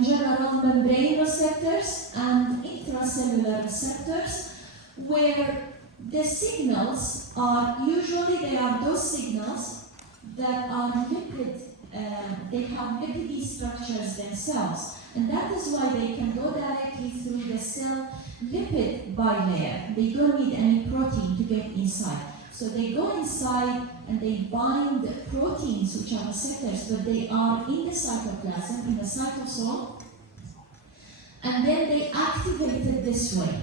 in general membrane receptors and intracellular receptors, where the signals are usually those signals that are lipid, they have lipid structures themselves, and that is why they can go directly through the cell lipid bilayer. They don't need any protein to get inside. So they go inside and they bind proteins, which are receptors, but they are in the cytoplasm, in the cytosol, and then they activate it this way.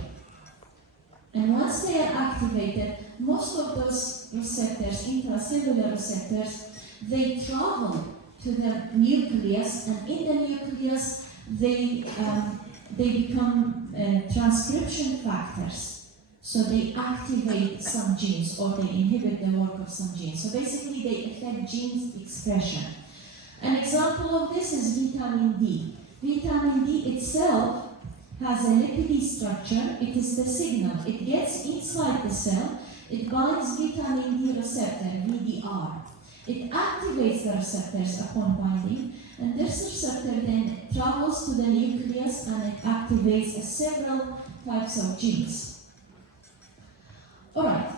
And once they are activated, most of those receptors, intracellular receptors, they travel to the nucleus, and in the nucleus, they become transcription factors. So they activate some genes, or they inhibit the work of some genes. So basically, they affect genes expression. An example of this is vitamin D. Vitamin D itself has a lipid structure. It is the signal. It gets inside the cell. It binds vitamin D receptor, VDR. It activates the receptors upon binding, and this receptor then travels to the nucleus and it activates several types of genes. All right.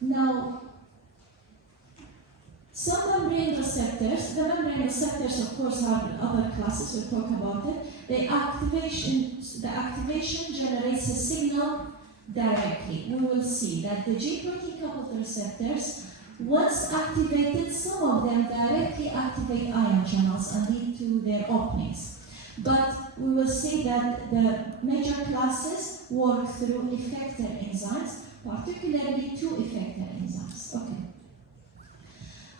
Now, some membrane receptors, the membrane receptors of course have other classes, we'll talk about it. The activation generates a signal directly. We will see that the G-protein coupled receptors, once activated, some of them directly activate ion channels and lead to their openings. But we will see that the major classes work through effector enzymes, particularly two effector enzymes. Okay.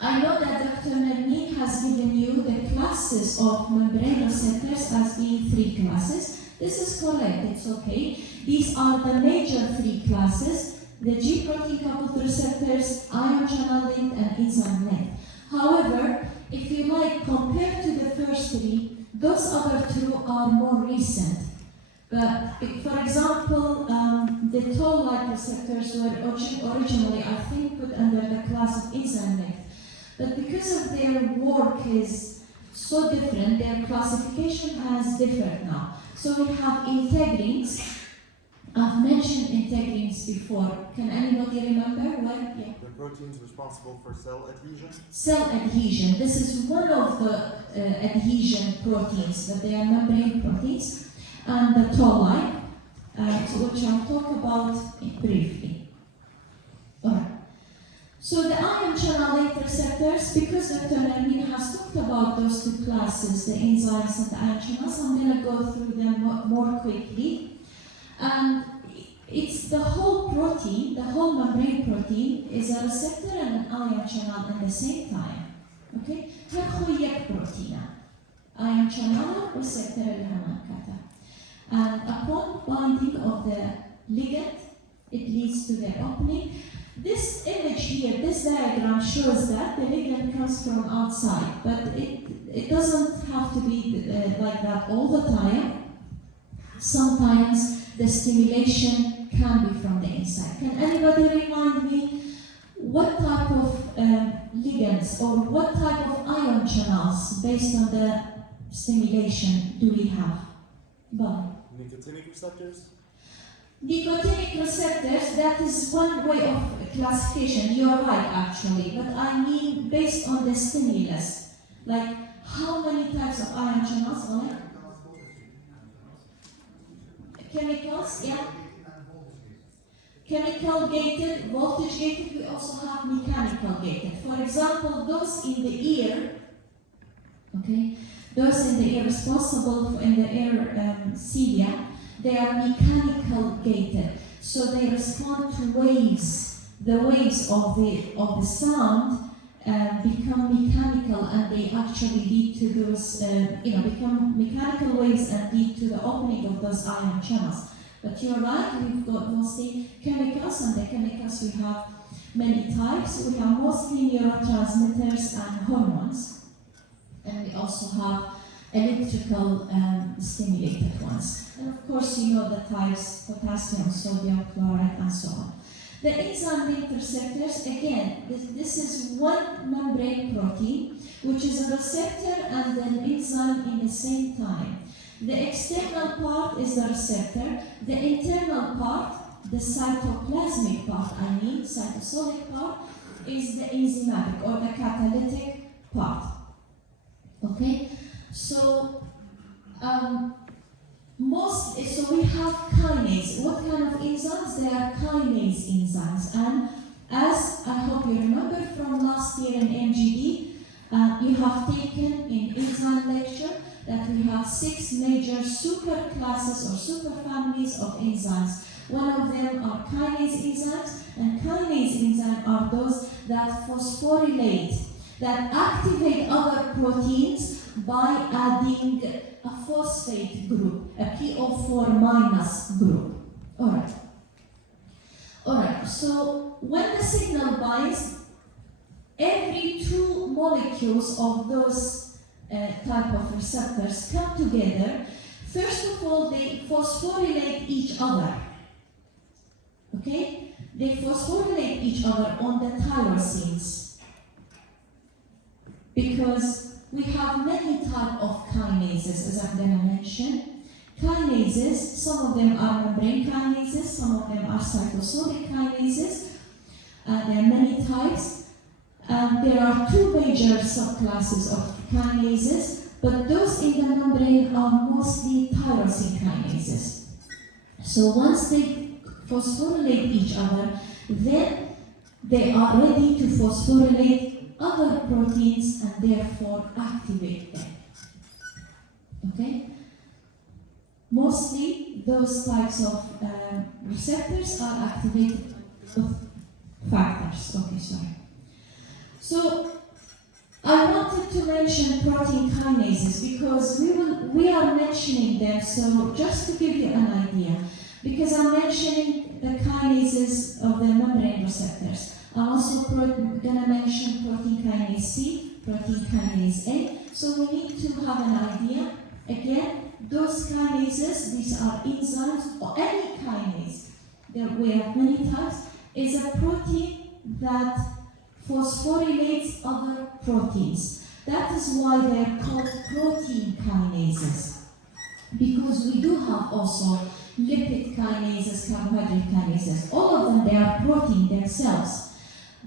I know that Dr. Nermeen has given you the classes of membrane receptors as being 3 classes. This is correct, it's okay. These are the major 3 classes: the G-protein coupled receptors, ion channel length, and enzyme length. However, if you like, compared to the first 3, those other 2 are more recent. But for example, the toll-like receptors were originally, I think, put under the class of enzyme length. But because of their work is so different, their classification has differed now. So we have integrins. I've mentioned integrins before. Can anybody remember what? Yeah. The proteins responsible for cell adhesion? Cell adhesion. This is one of the adhesion proteins, but they are membrane proteins. And the toll-like, which I'll talk about briefly. All right. So the ion channel length receptors, because Dr. Nermeen has talked about those 2 classes, the enzymes and the ion channels, I'm going to go through them more quickly. And it's the whole protein, the whole membrane protein is a receptor and an ion channel at the same time. Okay? هالخويك بروتين. Ion channel, receptor الهمانكاتا. And upon binding of the ligand, it leads to the opening. This image here, this diagram shows that the ligand comes from outside, but it doesn't have to be like that all the time. Sometimes the stimulation can be from the inside. Can anybody remind me what type of ligands or what type of ion channels based on the stimulation do we have? Nicotinic receptors? Nicotinic receptors, that is one way of classification. You're right, actually, but I mean based on the stimulus. Like, how many types of ion channels are there? Chemicals, yeah. Chemical gated, voltage gated, we also have mechanical gated. For example, those in the ear, okay, those in the ear responsible for in the ear cilia, they are mechanical gated. So they respond to waves. The waves of the sound become mechanical, and they actually lead to those, become mechanical waves and lead to the opening of those ion channels. But you're right, we've got mostly chemicals, and the chemicals we have many types. We have mostly neurotransmitters and hormones, and we also have electrical stimulated ones. And of course, you know the types: potassium, sodium, chloride, and so on. The enzyme-linked receptors, again, this is one membrane protein, which is a receptor and an enzyme in the same time. The external part is the receptor, the internal part, the cytoplasmic part, cytosolic part, is the enzymatic or the catalytic part. Okay? So, so we have kinase. What kind of enzymes? They are kinase enzymes. And as I hope you remember from last year in MGD, you have taken in enzyme lecture that we have 6 major superclasses or superfamilies of enzymes. One of them are kinase enzymes, and kinase enzymes are those that phosphorylate, that activate other proteins by adding a phosphate group, a PO4 minus group. Alright, so when the signal binds, every 2 molecules of those type of receptors come together. First of all, they phosphorylate each other. Okay? They phosphorylate each other on the tyrosines. Because we have many types of kinases, as I'm going to mention. Kinases, some of them are membrane kinases, some of them are cytosolic kinases. There are many types. There are 2 major subclasses of kinases, but those in the membrane are mostly tyrosine kinases. So once they phosphorylate each other, then they are ready to phosphorylate other proteins and therefore activate them. Okay? Mostly those types of receptors are activated with factors. Okay, sorry. So I wanted to mention protein kinases because we are mentioning them, so just to give you an idea, because I'm mentioning the kinases of the membrane receptors. I'm also going to mention protein kinase C, protein kinase A, so we need to have an idea. Again, those kinases, these are enzymes, or any kinase, we have many types, is a protein that phosphorylates other proteins. That is why they are called protein kinases. Because we do have also lipid kinases, carbohydrate kinases. All of them, they are protein themselves.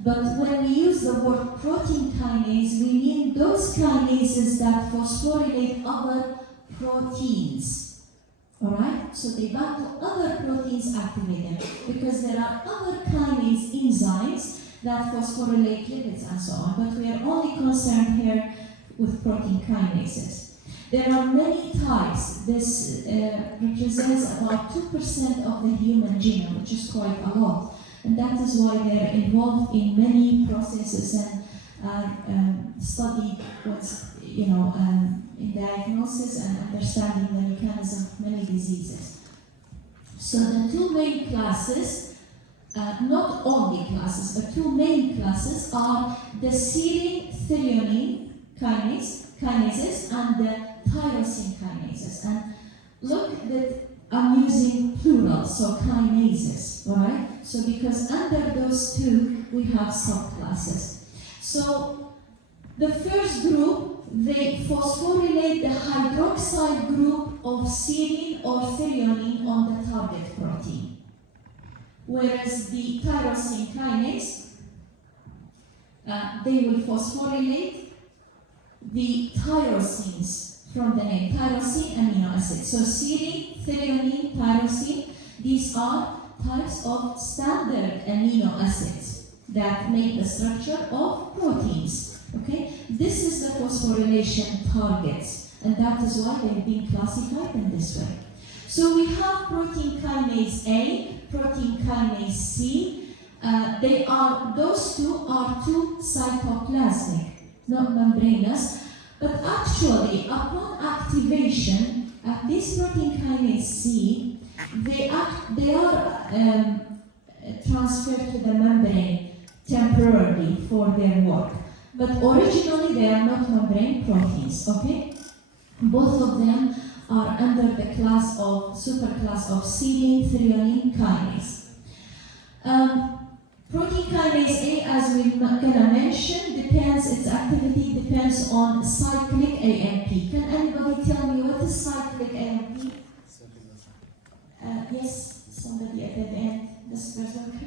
But when we use the word protein kinase, we mean those kinases that phosphorylate other proteins. Alright? So they bind to other proteins, activate them. Because there are other kinase enzymes that phosphorylate lipids and so on, but we are only concerned here with protein kinases. There are many types. This represents about 2% of the human genome, which is quite a lot. And that is why they are involved in many processes and studied what's, in diagnosis and understanding the mechanism of many diseases. So the 2 main classes, not only classes, but 2 main classes are the serine-threonine kinases and the tyrosine kinases. And look that I'm using plural, so kinases, alright? So because under those 2, we have subclasses. So the first group, they phosphorylate the hydroxyl group of serine or threonine on the target protein. Whereas the tyrosine kinase, they will phosphorylate the tyrosines from the name, tyrosine amino acid. So serine, threonine, tyrosine, these are types of standard amino acids that make the structure of proteins. Okay? This is the phosphorylation targets, and that is why they've been classified in this way. So we have protein kinase A, protein kinase C. Those 2 are 2 cytoplasmic, not membranous. But actually, upon activation, this protein kinase C, they are transferred to the membrane temporarily for their work. But originally, they are not membrane proteins. Okay, both of them are under the superclass of serine threonine kinase. Protein kinase A, as we're not gonna mention, its activity depends on cyclic AMP. Can anybody tell me what is cyclic AMP? Yes, somebody at the end. This person.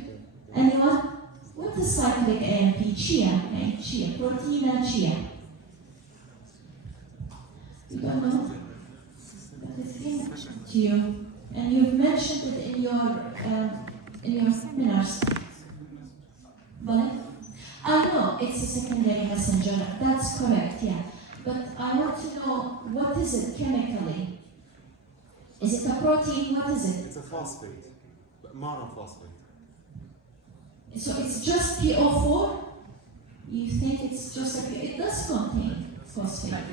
Anyone? What is cyclic AMP? Chia, okay? Chia, protein and chia. You don't know? That is given to you, and you've mentioned it in your seminars. But I know it's a secondary messenger. That's correct, yeah. But I want to know, what is it chemically? Is it a protein? What is it? It's a phosphate, monophosphate. So it's just PO4? You think it's just it does contain phosphate.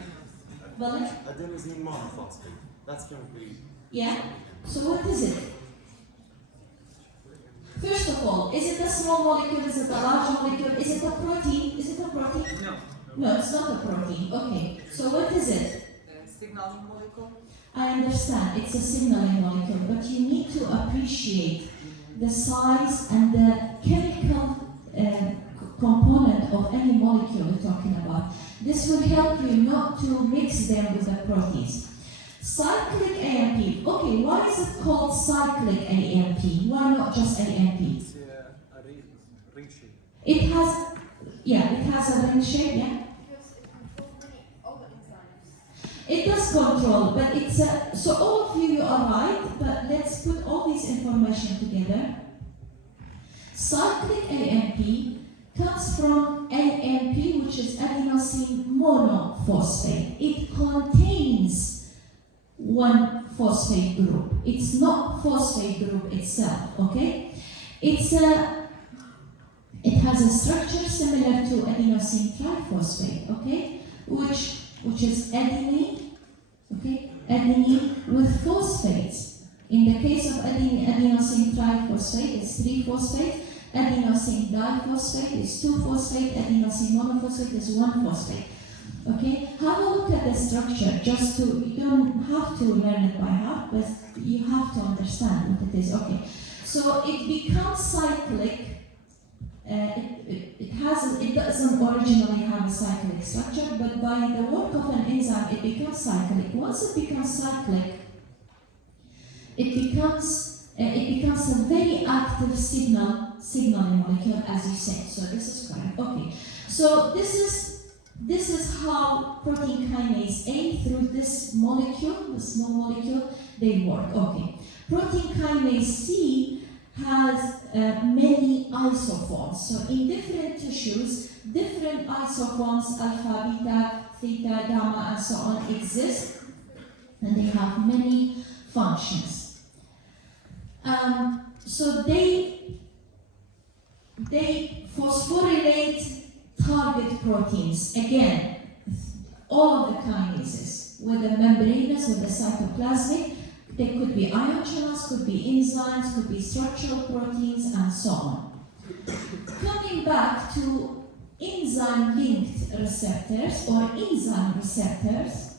Well, adenosine monophosphate. That's chemically. Yeah. So what is it? First of all, is it a small molecule? Is it a large molecule? Is it a protein? Is it a protein? No. No, it's not a protein. Okay. So what is it? Signaling molecule. I understand. It's a signaling molecule, but you need to appreciate the size and the chemical component of any molecule we're talking about. This will help you not to mix them with the proteins. Cyclic AMP. Okay, why is it called cyclic AMP? Why not just AMP? It's a ring shape. It has a ring shape, yeah? Because it controls all the enzymes. It does control, but it's a, so all of you are right, but let's put all this information together. Cyclic AMP comes from AMP, which is adenosine monophosphate. It contains one phosphate group. It's not phosphate group itself, okay? It has a structure similar to adenosine triphosphate, okay? Which is adenine, okay? Adenine with phosphates. In the case of adenosine triphosphate, it's 3 phosphates. Adenosine diphosphate is 2 phosphate. Adenosine monophosphate is 1 phosphate. Okay, have a look at the structure. You don't have to learn it by heart, but you have to understand what it is. Okay, so it becomes cyclic. It doesn't originally have a cyclic structure, but by the work of an enzyme, it becomes cyclic. Once it becomes cyclic, it becomes a very active signaling molecule, as you said. So this is correct. Okay, so this is how protein kinase A, through this molecule, the small molecule, they work. Okay. Protein kinase C has many isoforms. So in different tissues, different isoforms, alpha, beta, theta, gamma, and so on, exist, and they have many functions. So they phosphorylate target proteins. Again, all of the kinases, whether membranous, whether cytoplasmic, they could be ion channels, could be enzymes, could be structural proteins, and so on. Coming back to enzyme-linked receptors or enzyme receptors,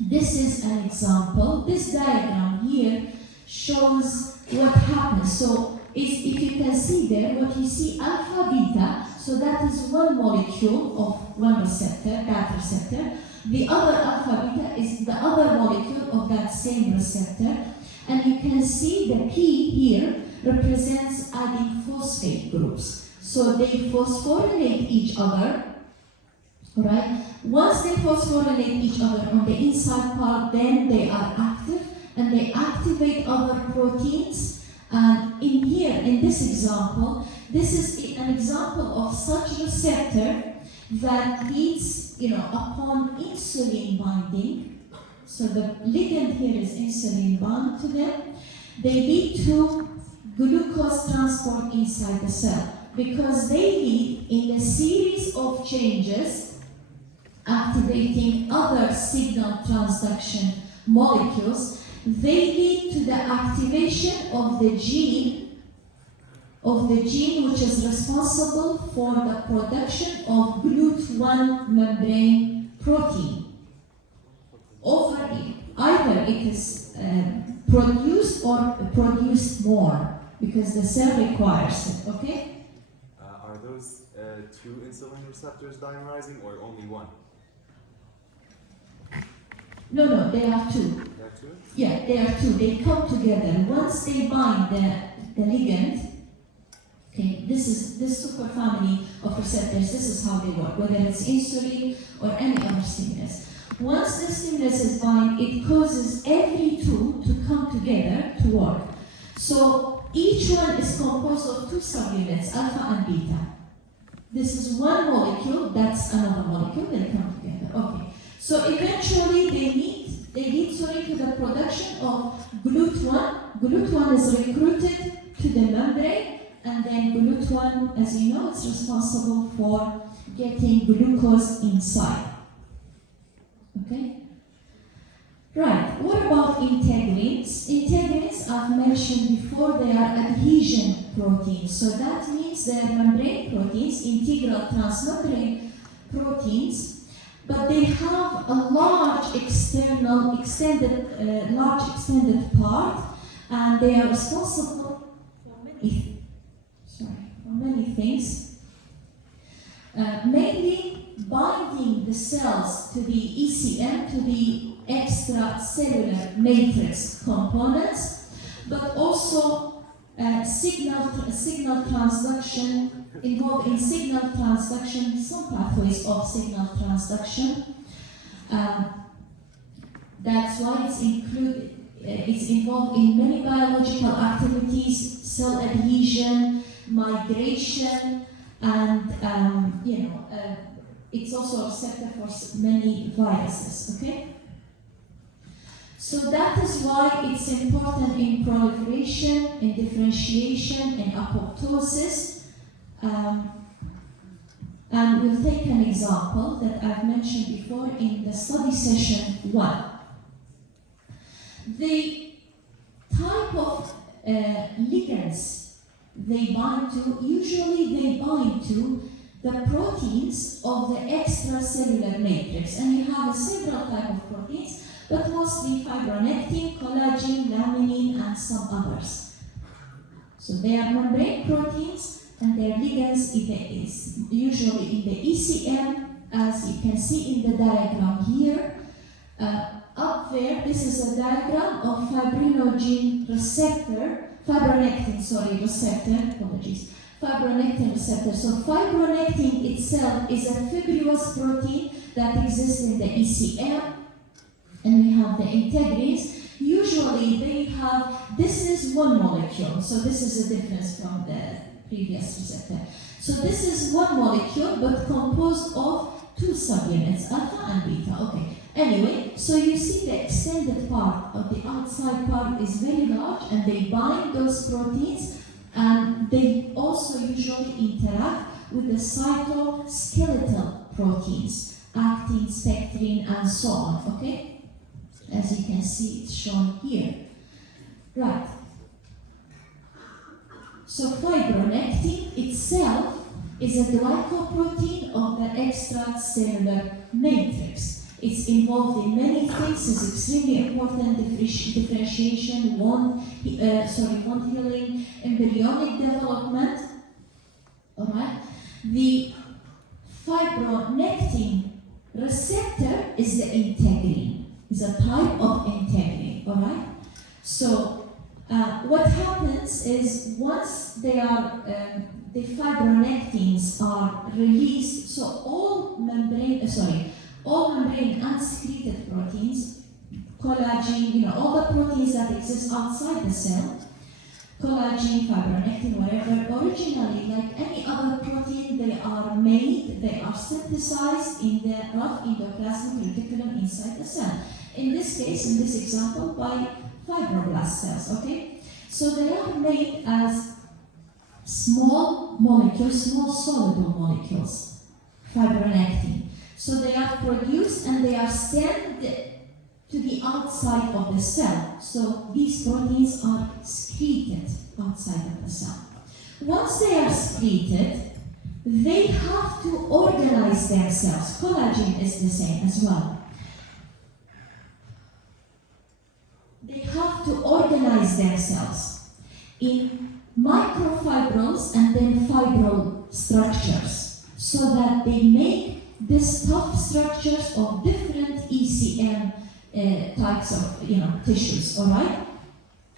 this is an example. This diagram here shows what happens. So if you can see there, what you see, alpha, beta, so that is one molecule of one receptor, that receptor. The other alpha beta is the other molecule of that same receptor. And you can see the P here represents adding phosphate groups. So they phosphorylate each other, right? Once they phosphorylate each other on the inside part, then they are active and they activate other proteins. And in here, in this example, this is an example of such receptor that leads, upon insulin binding. So the ligand here is insulin bound to them. They lead to glucose transport inside the cell because they lead in a series of changes activating other signal transduction molecules. They lead to the activation of the gene which is responsible for the production of GLUT1 membrane protein. Either it is produced or produced more because the cell requires it, okay? those two insulin receptors dimerizing or only one? No, there are two. There are two? Yeah, there are two. They come together. Once they bind the ligand, okay, this superfamily of receptors, this is how they work, whether it's insulin or any other stimulus. Once the stimulus is bound, it causes every two to come together to work. So each one is composed of two subunits, alpha and beta. This is one molecule, that's another molecule, they come together. Okay. So eventually they lead to the production of GLUT1. GLUT1 is recruited to the membrane, and then GLUT1, as you know, is responsible for getting glucose inside. Okay? Right, what about integrins? Integrins, I've mentioned before, they are adhesion proteins. So that means they are membrane proteins, integral transmembrane proteins, but they have a large extended part, and they are responsible for many things. Mainly binding the cells to the ECM, to the extracellular matrix components, but also signal transduction, involved in signal transduction, some pathways of signal transduction. That's why it's involved in many biological activities, cell adhesion, migration, and it's also a receptor for many viruses, okay? So that is why it's important in proliferation, in differentiation, in apoptosis. And we'll take an example that I've mentioned before in the study session 1. The type of ligands they bind to, usually they bind to the proteins of the extracellular matrix. And you have several types of proteins, but mostly fibronectin, collagen, laminin, and some others. So they are membrane proteins, and their ligands is usually in the ECM, as you can see in the diagram here. Up there, this is a diagram of fibronectin receptor. Fibronectin receptor. So fibronectin itself is a fibrous protein that exists in the ECM, and we have the integrins. Usually they have, this is one molecule, so this is a difference from the previous receptor. So this is one molecule, but composed of two subunits, alpha and beta. Okay. Anyway, so you see the extended part of the outside part is very large, and they bind those proteins, and they also usually interact with the cytoskeletal proteins, actin, spectrin, and so on, okay? As you can see, it's shown here. Right. So fibronectin itself is a glycoprotein of the extracellular matrix. It's involved in many things. It's extremely important: differentiation, wound healing, embryonic development. All right. The fibronectin receptor is the integrin. Is a type of integrin. All right. So what happens is once they are the fibronectins are released, so all membrane and secreted proteins, collagen, all the proteins that exist outside the cell, collagen, fibronectin, whatever, originally, like any other protein, they are synthesized in the rough endoplasmic reticulum inside the cell. In this case, in this example, by fibroblast cells, okay? So they are made as small molecules, small soluble molecules, fibronectin. So they are produced and they are sent to the outside of the cell. So these proteins are secreted outside of the cell. Once they are secreted, they have to organize themselves. Collagen is the same as well. They have to organize themselves in microfibrils and then fibril structures, so that they make these tough structures of different ECM types of tissues. All right.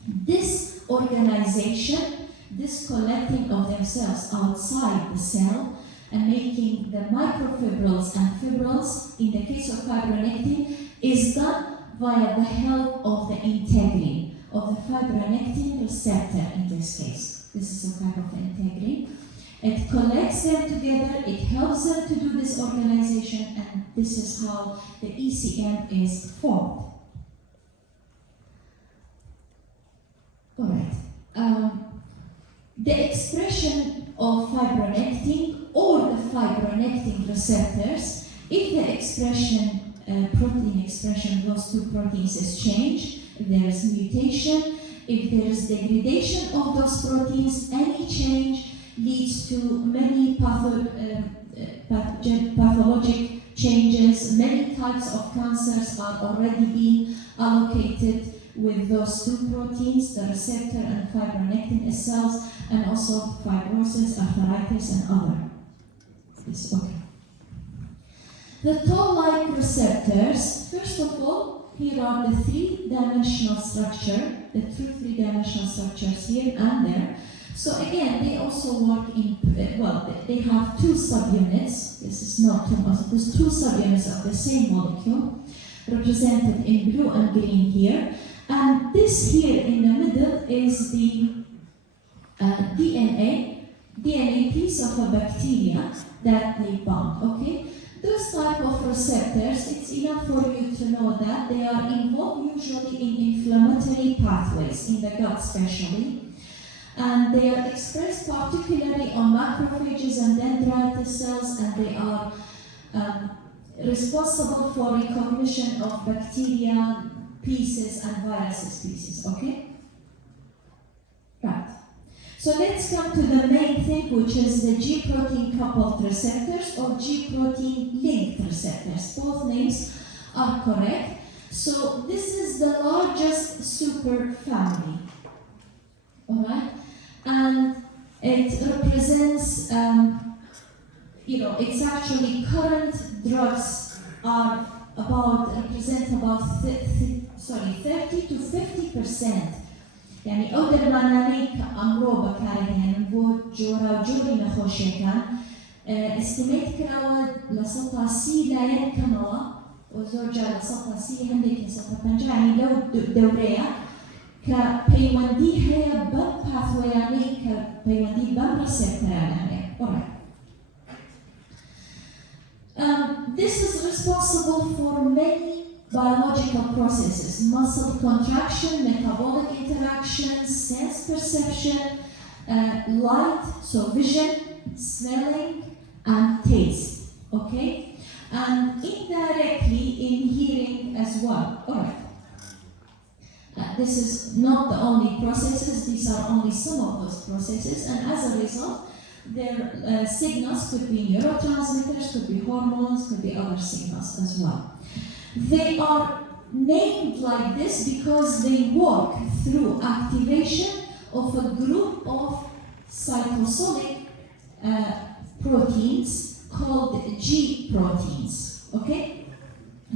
This organization, this collecting of themselves outside the cell and making the microfibrils and fibrils, in the case of fibronectin, is done via the help of the integrin, of the fibronectin receptor in this case. This is a type of integrin. It collects them together, it helps them to do this organization, and this is how the ECM is formed. All right. The expression of fibronectin or the fibronectin receptors, if the expression, protein expression, those two proteins is changed, if there is mutation, if there is degradation of those proteins, any change leads to many pathologic changes. Many types of cancers are already being allocated with those two proteins, the receptor and fibronectin cells, and also fibrosis, arthritis, and other. It's okay. The toll-like receptors, first of all, here are the three-dimensional structure, the two three-dimensional structures here and there. So again, they also work in, they have two subunits. This is not two, there's two subunits of the same molecule, represented in blue and green here. And this here in the middle is the DNA piece of a bacteria that they bound, okay? Those type of receptors, it's enough for you to know that they are involved usually in inflammatory pathways, in the gut especially. And they are expressed particularly on macrophages and dendritic cells, and they are responsible for recognition of bacteria pieces and viruses pieces, okay? Right. So let's come to the main thing, which is the G protein coupled receptors or G protein linked receptors. Both names are correct. So this is the largest superfamily. All right? And it represents, it's actually current drugs are represent about 30 to 50%. يعني أقدر ما نانيك أمروبا كارهن نقول جورا وجوري نخوشي كان استميت كراوة لسطا سي لا ينكموا وزوجة لسطا سي هندك لسطا بنجاني لو دورية كبيواندي هي بم باثوياني كبيواندي بم ريسبتوراني. This is responsible for many biological processes: muscle contraction, metabolic interactions, sense perception, light, so vision, smelling, and taste, okay? And indirectly in hearing as well. All right. This is not the only processes, these are only some of those processes, and as a result, their signals could be neurotransmitters, could be hormones, could be other signals as well. They are named like this because they work through activation of a group of cytosolic proteins called G proteins, okay?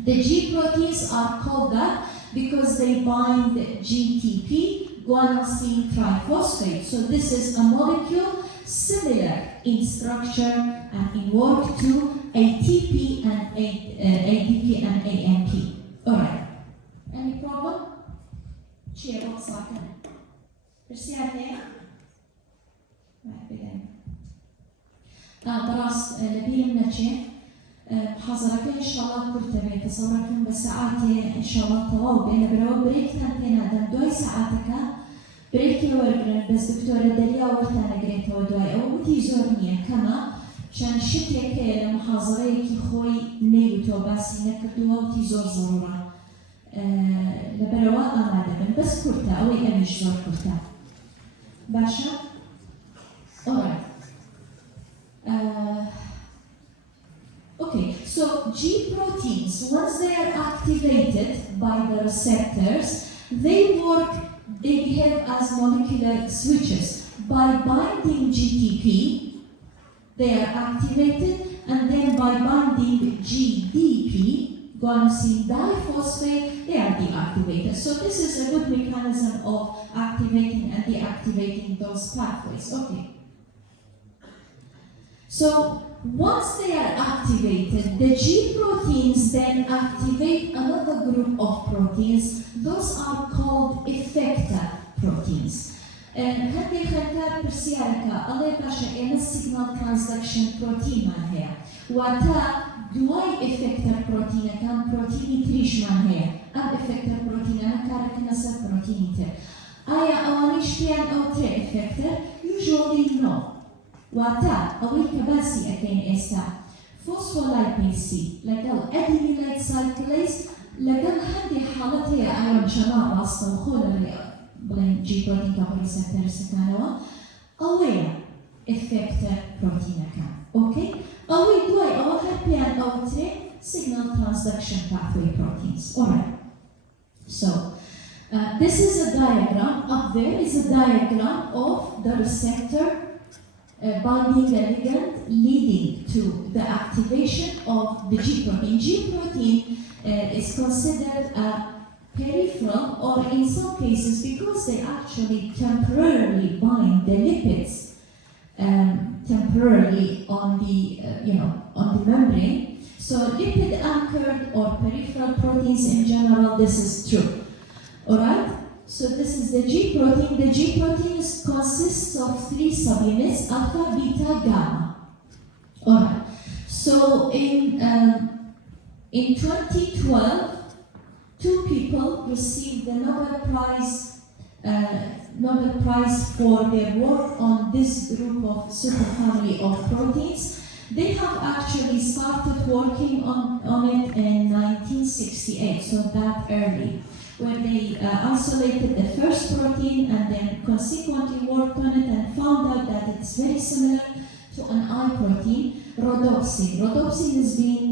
The G proteins are called that because they bind GTP, guanosine triphosphate. So this is a molecule similar in structure and in work to ATP and ADP and AMP. All right. Any problem? Cheer up, second. Right, begin. دراسة لبين نجح حضرك إن شاء الله كل تبي تصوركم بساعات إن شاء الله طوال بين برو بريك تنتين هذا دوي ساعاتك بريك يورجن بس دكتورة دليا وقتنا قريت ودواي أو تيزورنيا كما شان شتيك لمحاضريك خوي نيوتو بس نكتوا وتيزور ضرورة لبروا أنا دبن بس كرتا أو يمش زور كرتا باشا. Alright. Okay, so G proteins, once they are activated by the receptors, they behave as molecular switches. by binding GTP, they are activated, and then by binding GDP, guanosine diphosphate, they are deactivated. So this is a good mechanism of activating and deactivating those pathways. Okay. So once they are activated, the G proteins then activate another group of proteins. Those are called effector proteins. هذه الخلطات برسيارك الله يباشا إن signal transduction protein هي وتا دواي effector protein كان protein تريش من هي أم effector protein أنا كارك نسر protein تر أيا أوانيش بيان أو تر effector usually no وتا أوي كباسي أكين إستا phospholipase C لقل adenylate cyclase لقل هذه حالتها أيام شمال راستا وخول بلين جي بروتين كابو ريسبتور سكانوا أويا effector protein كان أوكي أوي دواي أو هربيان أو تري signal transduction pathway proteins. Alright. So this is a diagram. Up there is a diagram of the receptor binding the ligand leading to the activation of the G protein. G protein is considered a peripheral, or in some cases, because they actually temporarily bind the lipids temporarily on the on the membrane. So lipid anchored or peripheral proteins in general, this is true. All right. So this is the G protein. The G protein consists of 3 subunits: alpha, beta, gamma. All right. So in 2012. 2 people received the Nobel Prize for their work on this group of superfamily of proteins. They have actually started working on it in 1968, so that early, where they isolated the first protein and then consequently worked on it and found out that it's very similar to an eye protein, rhodopsin. Rhodopsin has been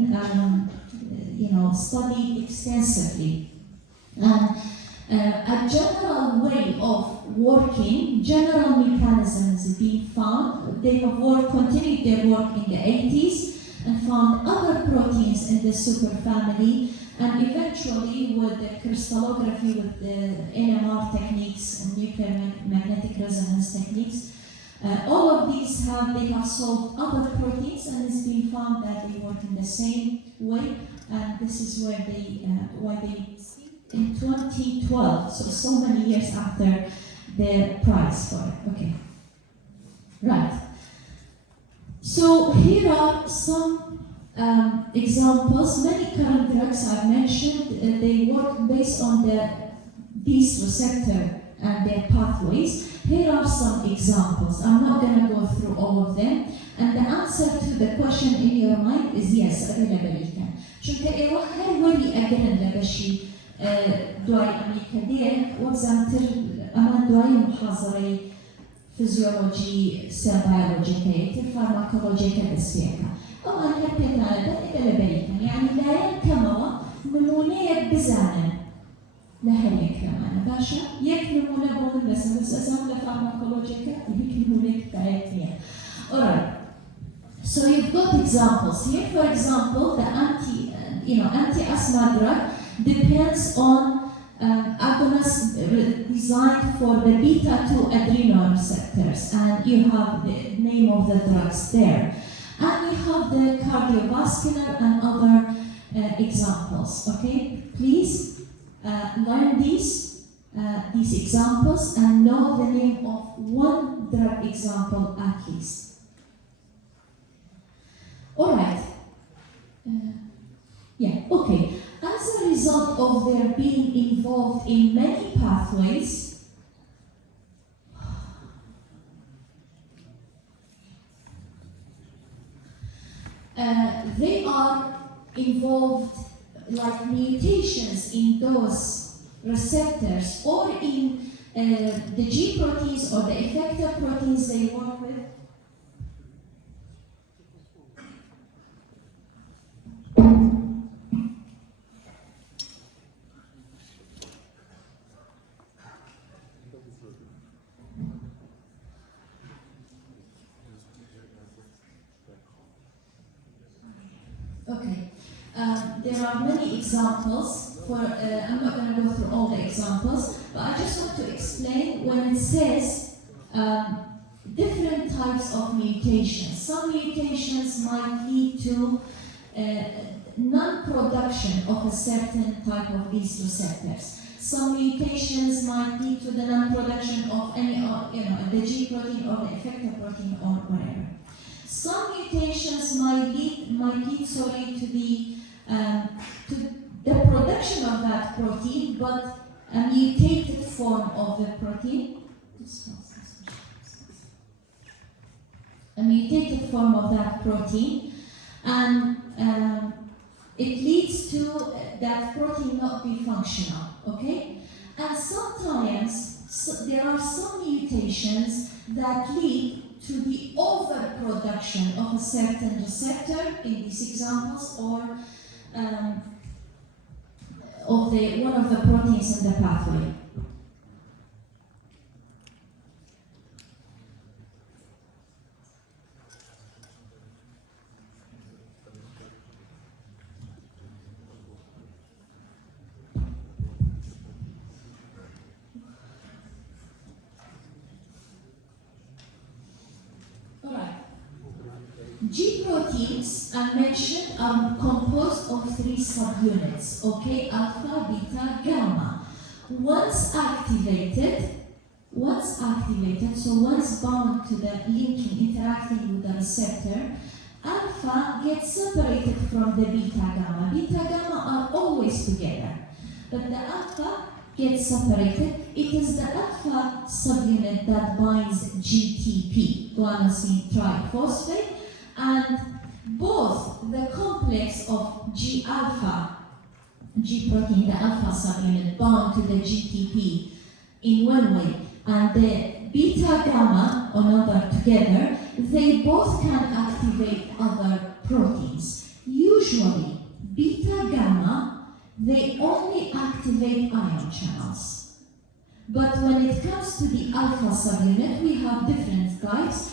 studied extensively. And a general way of working, general mechanisms being found. They have continued their work in the 80s and found other proteins in the superfamily, and eventually with the crystallography, with the NMR techniques and nuclear magnetic resonance techniques, all of these they have solved other proteins, and it's been found that they work in the same way. And this is where why they in 2012, so many years after the prize for it. Okay, right. So here are some examples. Many current drugs I've mentioned, they work based on these receptor and their pathways. Here are some examples. I'm not going to go through all of them. And the answer to the question in your mind is yes, available. شنك إيوه هل ولي أجرن لبشي دواي أمريكا دير وزانتر أمان دواي محاضرة فيزيولوجي سيل بيولوجي كيتر فارماكولوجي كدسيكا أو أن هبتن على ده إلى لبريكا يعني لا ينكموا نمونية بزانا لهل يكرمان باشا يكلمون بون بس أزام لفارماكولوجيكا يكلمون كتايتنيا. Alright. So you've got examples here. For example, the anti-asthma drug depends on agonists designed for the beta-2 adrenal receptors, and you have the name of the drugs there. And you have the cardiovascular and other examples. Okay, please learn these examples and know the name of one drug example at least. All right. Okay. As a result of their being involved in many pathways, they are involved like mutations in those receptors or in the G proteins or the effector proteins they work with. there are many examples. I'm not going to go through all the examples, but I just want to explain when it says different types of mutations. Some mutations might lead to non-production of a certain type of these receptors. Some mutations might lead to the non-production of any, the G protein or the effector protein or whatever. Some mutations might lead to the production of that protein, but a mutated form of the protein. A mutated form of that protein, and it leads to that protein not be functional, okay? And sometimes there are some mutations that lead to the overproduction of a certain receptor, in these examples, or of one of the proteins in the pathway. G proteins, I mentioned, are composed of 3 subunits, okay? Alpha, beta, gamma. Once activated, so once bound to the linking, interacting with the receptor, alpha gets separated from the beta, gamma. Beta, gamma are always together, but the alpha gets separated. It is the alpha subunit that binds GTP, guanosine triphosphate, and both the complex of G protein, the alpha subunit, bound to the GTP in one way, and the beta gamma, another together, they both can activate other proteins. Usually, beta gamma, they only activate ion channels. But when it comes to the alpha subunit, we have different types.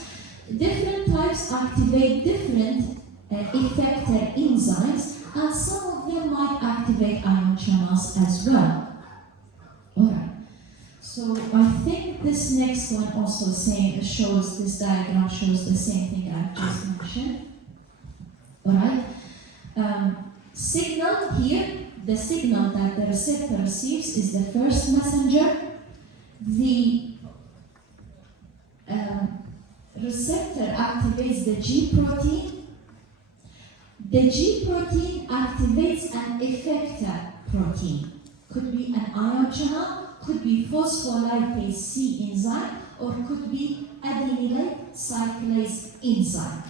Different types activate different effector enzymes, and some of them might activate ion channels as well. Alright, so I think this next one also this diagram shows the same thing I just mentioned. Alright, signal here, the signal that the receptor receives is the first messenger. The receptor activates the G protein. The G protein activates an effector protein. Could be an ion channel, could be phospholipase C enzyme, or could be adenylate cyclase enzyme.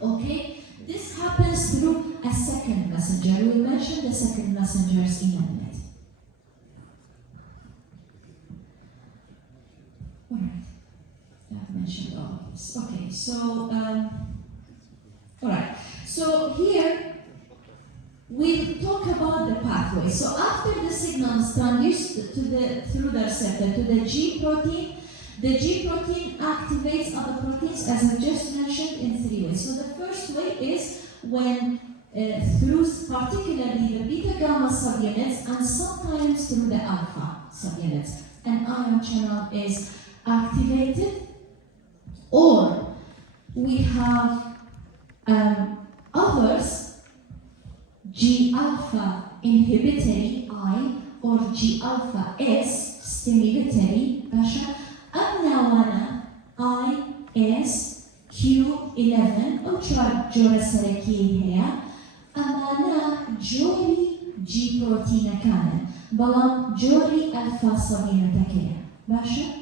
Okay, this happens through a second messenger. We'll mention the second messengers in a minute. Alright. I've mentioned all of this. Okay, so, all right. So here, we'll talk about the pathway. So after the signal is transduced through the receptor to the G protein activates other proteins, as I just mentioned, in 3 ways. So the first way is when through particularly the beta gamma subunits and sometimes through the alpha subunits, an ion channel is activated. Or we have others, G-alpha inhibitory I or G-alpha S stimulatory Basha, Amnawana I S Q11 ultra juraserekin here, Amana Jori G protein kanen, Balam Jori alpha sabina takea. Basha?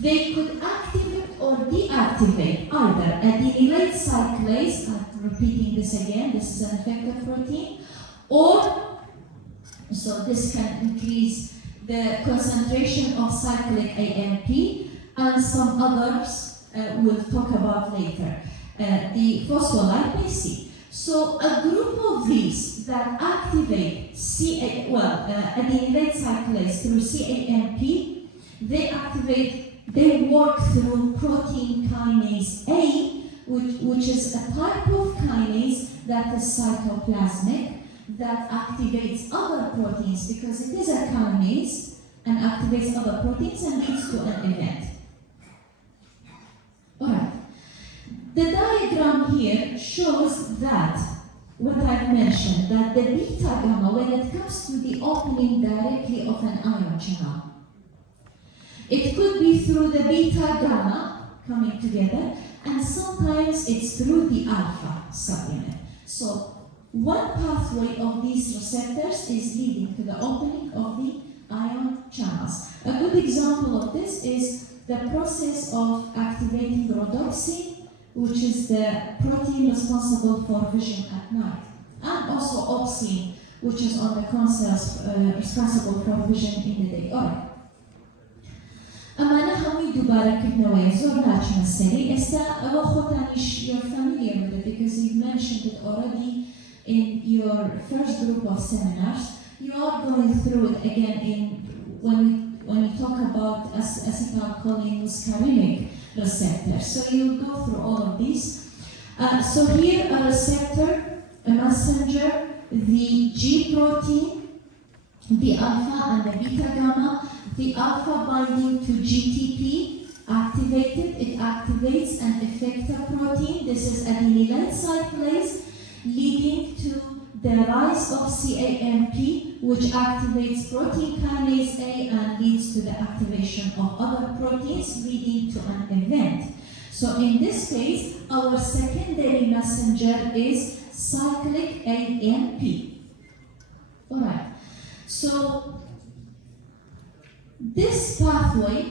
They could activate or deactivate either adenylate cyclase, I'm repeating this again, this is an effector protein, or, so this can increase the concentration of cyclic AMP, and some others we'll talk about later, the phospholipase C. So a group of these that activate adenylate cyclase through CAMP, they work through protein kinase A which is a type of kinase that is cytoplasmic, that activates other proteins because it is a kinase and activates other proteins and leads to an event. Alright. The diagram here shows that what I've mentioned, that the beta gamma, when it comes to the opening directly of an ion channel, it could be through the beta gamma coming together, and sometimes it's through the alpha subunit. So one pathway of these receptors is leading to the opening of the ion channels. A good example of this is the process of activating rhodopsin, which is the protein responsible for vision at night, and also opsin, which is on the concepts responsible for vision in the day. Alright. أما نحن دوباره كنا ويزور ناتش مسألة استا أخوتانيش you're familiar with it because you've mentioned it already in your first group of seminars. You are going through it again in when we talk about acetylcholine receptors. So you'll go through all of these. So here a receptor, a messenger, the G protein, the alpha and the beta gamma. The alpha binding to GTP activated, it activates an effector protein. This is adenylyl cyclase, leading to the rise of CAMP, which activates protein kinase A and leads to the activation of other proteins, leading to an event. So in this case, our secondary messenger is cyclic AMP. All right. So this pathway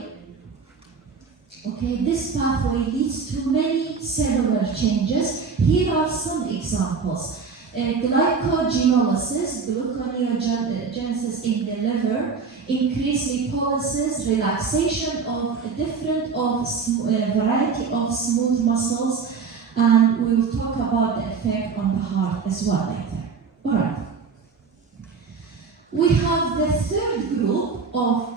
leads to many cellular changes. Here are some examples. Glycogenolysis, gluconeogenesis in the liver, increased lipolysis, relaxation of variety of smooth muscles, and we will talk about the effect on the heart as well later. All right. We have the third group of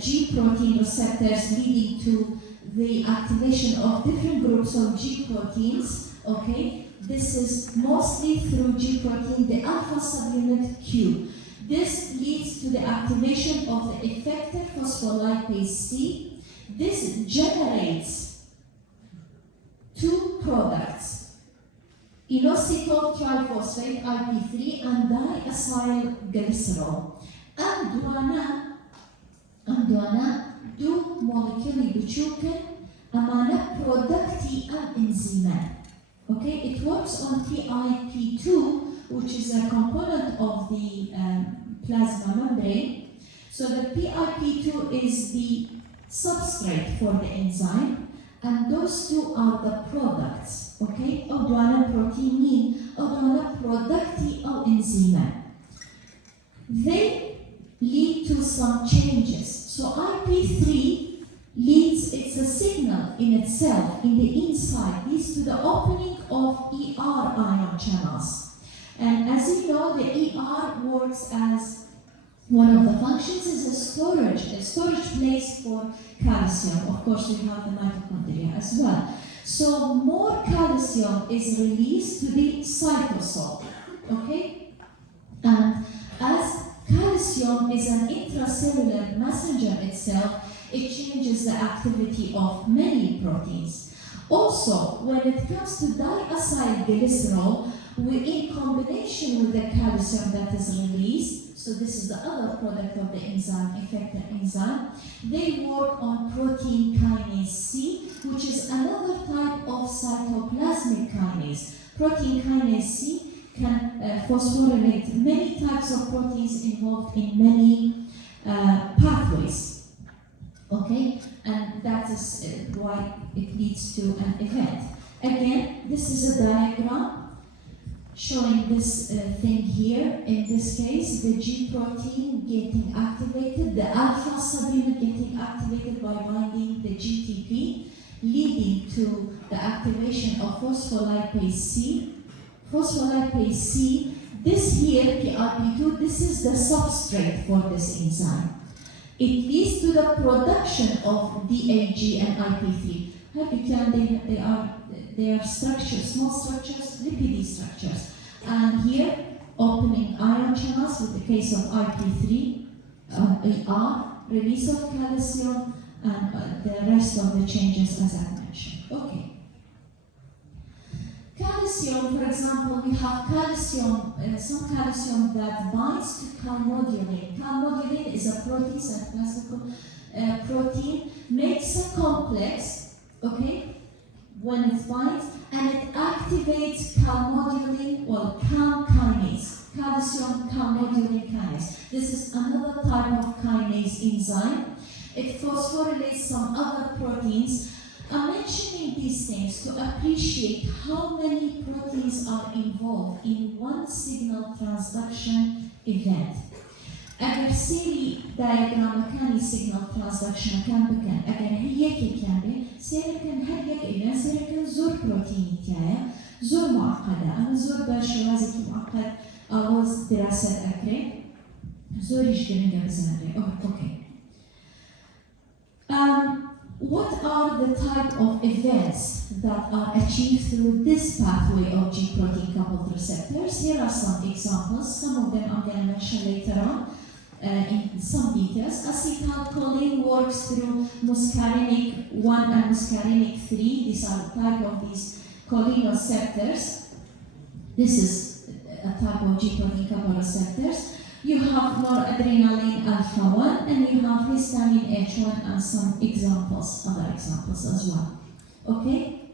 G protein receptors leading to the activation of different groups of G proteins. Okay, this is mostly through G protein, the alpha subunit Q. This leads to the activation of the effector phospholipase C. This generates two products, inositol triphosphate IP3 and diacylglycerol. Andwana do moleculi buchuken amana producti and enzyme. Okay, it works on PIP2, which is a component of the plasma membrane. So the PIP2 is the substrate for the enzyme, and those two are the products. Okay, odwana protein, odwana producti or enzyme. They lead to some changes. So IP3 leads, it's a signal in itself, in the inside, leads to the opening of ER ion channels. And as you know, the ER works as one of the functions is a storage place for calcium. Of course, we have the mitochondria as well. So more calcium is released to the cytosol, okay? And as calcium is an intracellular messenger itself, it changes the activity of many proteins. Also, when it comes to diacylglycerol, in combination with the calcium that is released, so this is the other product of the enzyme, effector enzyme, they work on protein kinase C, which is another type of cytoplasmic kinase. Protein kinase C can phosphorylate many types of proteins involved in many pathways. Okay, and that is why it leads to an event. Again, this is a diagram showing this thing here. In this case, the G protein getting activated, the alpha subunit getting activated by binding the GTP, leading to the activation of phospholipase C. Phospholipase C, this here, PRP2, this is the substrate for this enzyme. It leads to the production of DAG and IP3. They are they are structures, small structures, lipid structures. And here, opening ion channels with the case of IP3, ER, release of calcium, and the rest of the changes as I mentioned. Okay. Calcium, for example, we have calcium, some calcium that binds to calmodulin. Calmodulin is a protein, cytoplasmic protein, makes a complex, okay, when it binds, and it activates calmodulin or calm kinase, calcium calmodulin kinase. This is another type of kinase enzyme. It phosphorylates some other proteins. I'm mentioning these things to appreciate how many proteins are involved in one signal transduction event. أجر سيري diagram كان signal transduction كان بكن أجر هيك كان سير كان هيك إذا سير كان زور بروتين تاعي زور معقدة أنا زور برشوازي معقد أوز دراسة أكره زور يشتغل بزمري أوكي. What are the type of events that are achieved through this pathway of G protein coupled receptors? Here are some examples. Some of them I'm going to mention later on in some details. Acetylcholine works through muscarinic 1 and muscarinic 3. These are the type of these cholinereceptors. This is a type of G protein coupled receptors. You have noradrenaline alpha 1 and you have histamine H1 and some examples, other examples as well. Okay?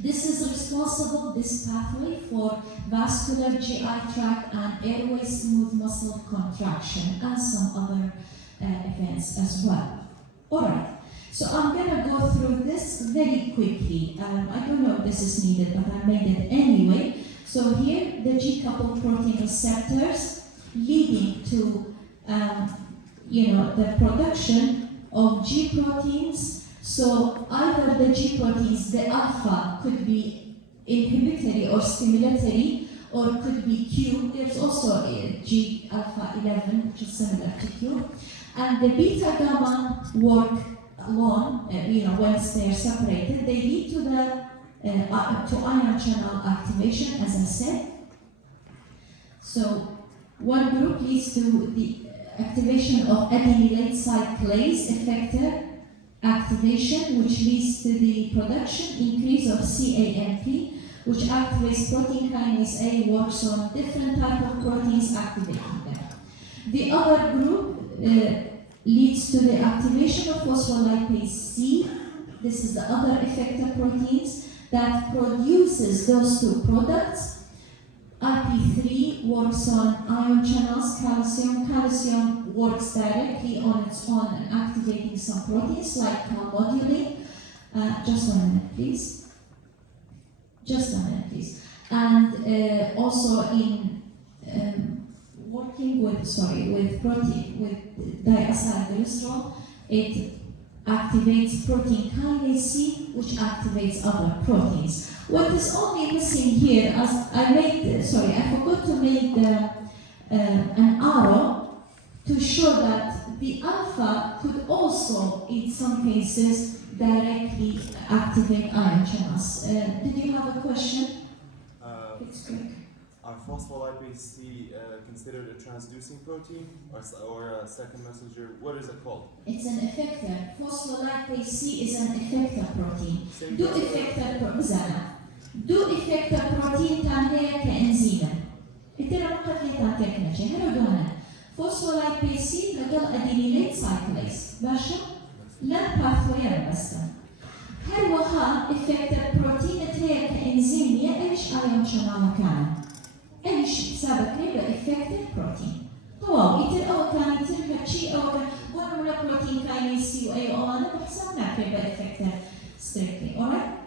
This is responsible, this pathway, for vascular GI tract and airway smooth muscle contraction and some other events as well. Alright, so I'm going to go through this very quickly. I don't know if this is needed, but I made it anyway. So here, the G-coupled protein receptors leading to the production of G proteins. So either the G proteins, the alpha, could be inhibitory or stimulatory, or could be Q. There's also a G alpha 11, which is similar to Q. And the beta gamma work alone, once they are separated, they lead to the to ion channel activation, as I said. So one group leads to the activation of adenylate cyclase effector activation, which leads to the production increase of CAMP, which activates protein kinase A, works on different type of proteins, activating them. The other group leads to the activation of phospholipase C. This is the other effector proteins that produces those two products. IP3 works on ion channels, calcium. Calcium works directly on its own and activating some proteins like calmodulin. Just a minute, please. Just a minute, please. And also in working with protein, with diacylglycerol, it activates protein kinase C, which activates other proteins. What is only missing here, as I forgot to make an arrow to show that the alpha could also, in some cases, directly activate ion channels. Did you have a question? It's quick. Are phospholipase C considered a transducing protein or a second messenger? What is it called? It's an effector. Phospholipase C is an effector protein. Do effector protein تعني كإنزيم. إنت لما قلت لي تعطيك نجي هلا دونا. Phospholipase C هذا adenylate cyclase. باشا؟ لا pathway بس. هل وها effector protein تعني كإنزيم يا إيش ion channel كان؟ إيش سبب كده effector protein. طوال يتر أو كان يتر هالشيء أو كان ولا protein كان يسي وأي أو أنا بحسبنا كده effector strictly. Alright?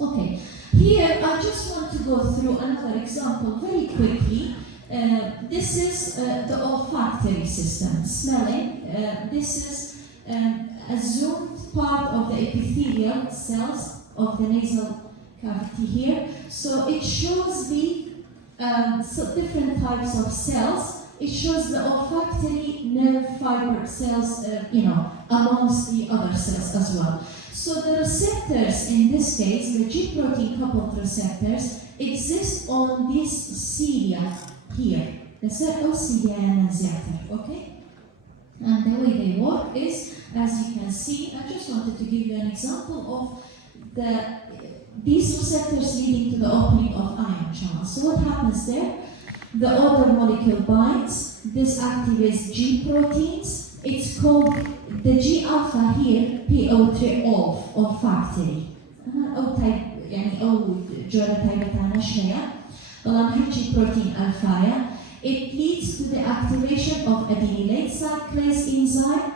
Okay. Here, I just want to go through another example very quickly. This is the olfactory system, smelling. This is a zoomed part of the epithelial cells of the nasal cavity here. So it shows the different types of cells. It shows the olfactory nerve fiber cells, amongst the other cells as well. So the receptors, in this case, the G protein coupled receptors, exist on this cilia here, the cilia annexator, okay? And the way they work is, as you can see, I just wanted to give you an example of these receptors leading to the opening of ion channels. So what happens there? The other molecule binds, this activates G proteins. It's called the G alpha here, PO3 off, olfactory. O type, يعني O جورة type نشهية. والله G protein alpha. It leads to the activation of adenylate cyclase enzyme,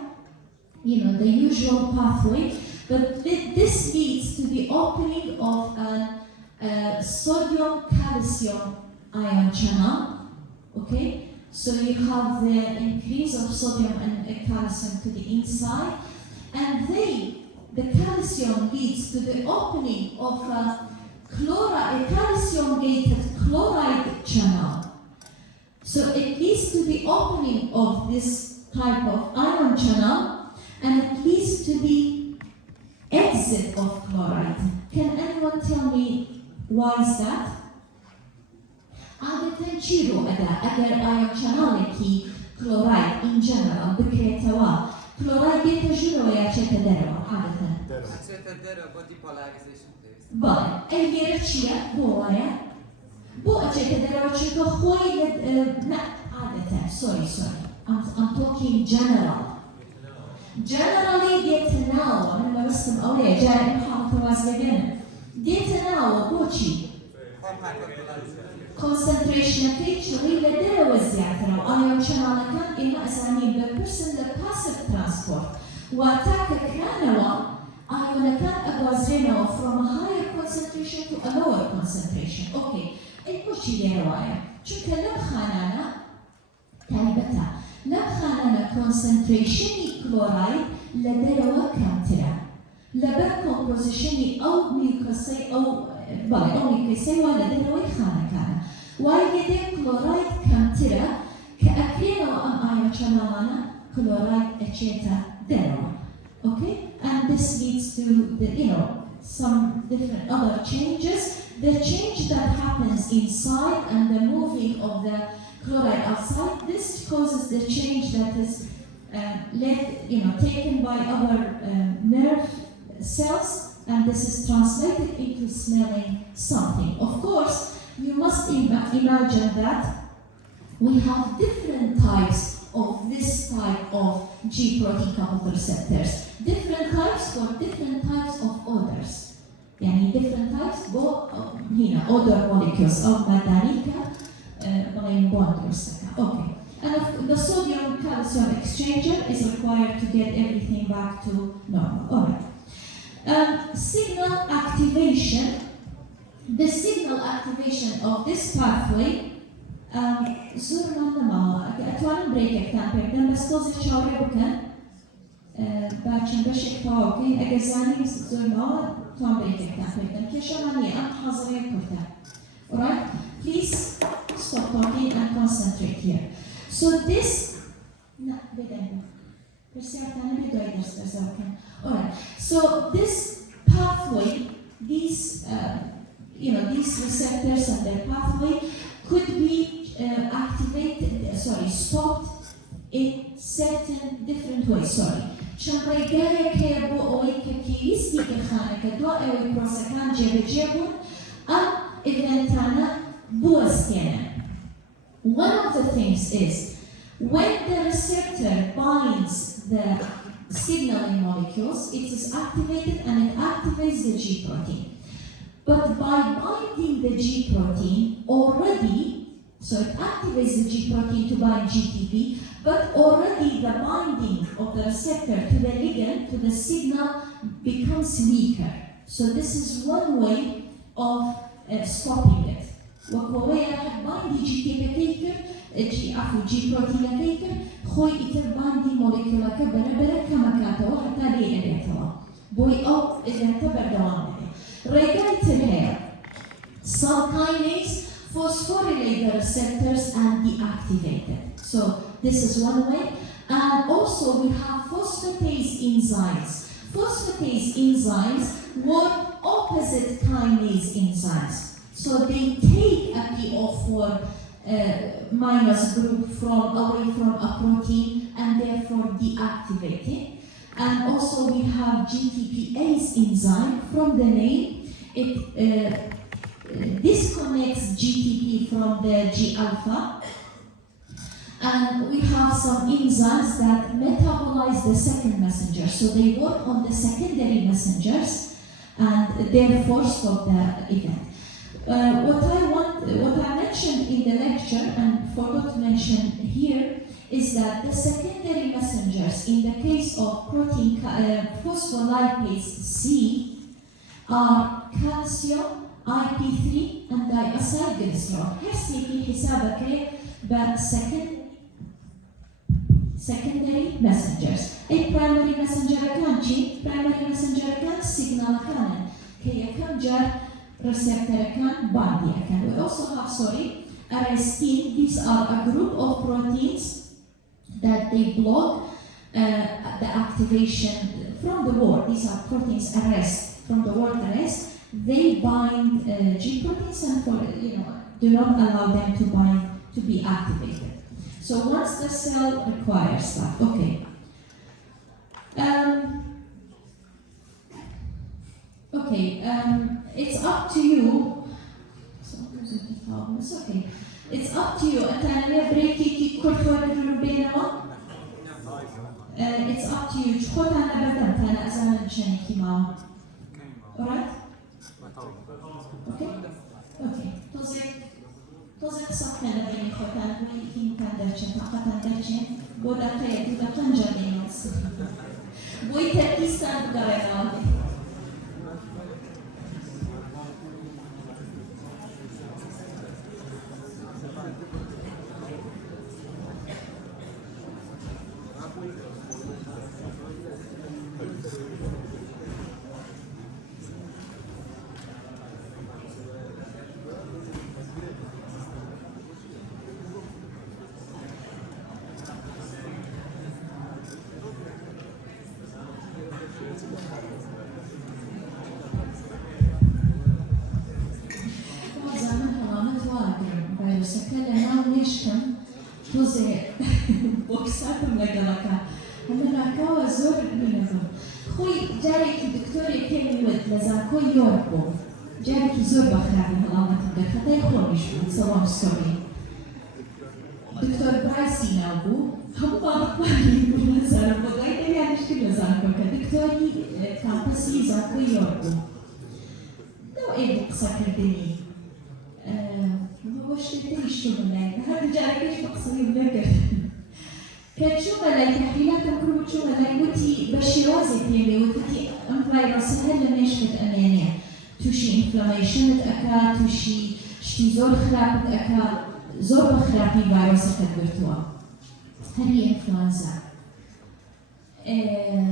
you know, the usual pathway, but this leads to the opening of a sodium-calcium ion channel, okay? So you have the increase of sodium and calcium to the inside, and the calcium leads to the opening of a calcium-gated chloride channel. So it leads to the opening of this type of ion channel, and it leads to the exit of chloride. Can anyone tell me why is that? عادة شيرو أجر ion channel كي chloride in general بكريتوا chloride يتجروا يا شيء تدروا عادة. body polarization test. باي أي يرتشيا بوايا بو أجي تدروا شيء خوي لا عادة sorry I'm talking general. Generally يتناول أنا بسمع أولي جاي محاط توازن يتناول بوشي concentration feature اللي وزعتنا ion channel كان إما أسانيد بالبرسن passive transport وتاك كانوا ion كان أغازرينه from a higher concentration to a lower concentration. Okay, البوشي دي رواية شو كلام خانانا تايبتا لم خانانا concentration chloride لدروا كامترا لبر composition أو ميوكسي أو ميوكسي ولا دروا خانا كان ويدي كلورايد كامترا كأكينو أم ion channelana chloride echeta دروا. Okay, and this leads to the some different other changes. The change that happens inside and the moving of the chloride outside, this causes the change that is taken by our nerve cells, and this is translated into smelling something. Of course, you must imagine that we have different types of this type of G protein coupled receptors. Different types for different types of odors. يعني different types هنا odor molecules أو مادانيكا bond. Okay. And the sodium calcium exchanger is required to get everything back to normal. All right. Signal activation. The signal activation of this pathway. زورنا لما أتوانم بريك كان بيقدم بس توزي شاوري بكن باكشن بشك فاوكي أجزاني بس زورنا توان بريك كان بيقدم كيشا ماني أم حاضرين كرتا. Alright, please stop talking and concentrate here. So this, no, alright. So this pathway, these receptors and their pathway could be stopped in certain different ways. Sorry. شمريجايا كيبو أويك كيس بيكخانة كدوا أوي بروسكان جيبون أم إذا بوستينا. One of the things is when the receptor binds the signaling molecules, it is activated and it activates the G protein. But by binding the G protein already, so it activates the G protein to bind GTP, but already the binding of the receptor to the ligand, to the signal, becomes weaker. So this is one way of stopping it. وكوية باندي G protein كيكر خوي إتر باندي موليكولا كبرة كما كاتوا حتى ليه أبيتوا بوي أو إذا تبر دوام regulated hair. Some kinase phosphorylate the receptors and deactivate them. So this is one way. And also we have phosphatase enzymes. phosphatase enzymes work opposite kinase enzymes. So they take a PO4 minus group away from a protein and therefore deactivate it. And also we have GTPase enzyme. From the name, it disconnects GTP from the G-alpha. And we have some enzymes that metabolize the second messenger. So they work on the secondary messengers and therefore stop the event. What I mentioned in the lecture and forgot to mention here is that the secondary messengers in the case of protein phospholipase C are calcium, IP3 and diacylglycerol. هرسي في حسابك secondary messengers. A primary messenger كان primary messenger كان signal كان كي كم جار receptor كان body كان. We also have arrestin. These are a group of proteins that they block the activation from the word. These are proteins arrest. From the word arrest, they bind G proteins and do not allow them to bind to be activated. So once the cell requires that, okay. It's up to you. It's okay. It's up to you. It's up to you. Alright? Okay? Okay. توزيع صفنا لبني خوتان ويكين كان درجة فقط درجة بودا تيجي بودا تنجر ليناس بوي تركيز كان بدرجة بوكساتهم لقلقا هما كوا زور منهم خوي جاري دكتوري كان ولد لازم كوي يوربو جاري زور بخرابي هلا تبدا حتى يخوني شو سوا ستوري دكتور برايسي نابو هم طارق يقول لازم بغاي يعني شكل لازم دكتوري كامبسي زاكو يوربو لو ايه بقصك الدنيا وش تيجي ملاك هذا جاري ايش بقصي ملاك كتشو ملاك تحليلات تكون تشو ملاك وتي بشيرازي تيمي وتي ام فيروس هلا ماشفت امانيه توشي انفلاميشن تاكا توشي شتي زور خراب تاكا زور بخرابي فيروس كدرتوا هذه انفلونزا يعني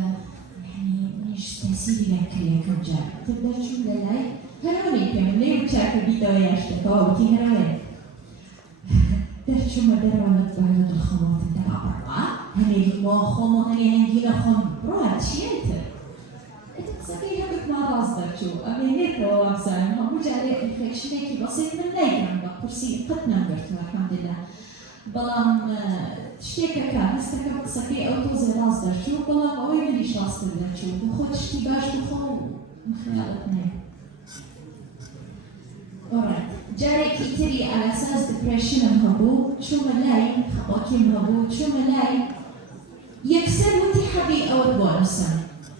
مش تاثيري لك كم جار تقدر تشو ملاك هرولي كمان ليه بتشاف الفيديو ياشتكوا وتي هرولي شو ما دروا بعد الخمر تبع برا هني ما خمر هني هنجينا خمر برا تشيلته انت تسكيها بك ما راصدك شو امينيت لو وابسان ما بوجع انفكشن هيك بسيط من لايكن بكرسي قطنا برتو الحمد لله بلام تشتيكا كان استكا بقصكي او توزي راصدك شو بلام اوي مليش راصدك شو بخد اشتباش بخو مخيالتنا Alright. جاري كتيري على أساس depression مهبوط شو ملاي خباكي مهبوط شو ملاي يكسر وتي حبي أو بونسا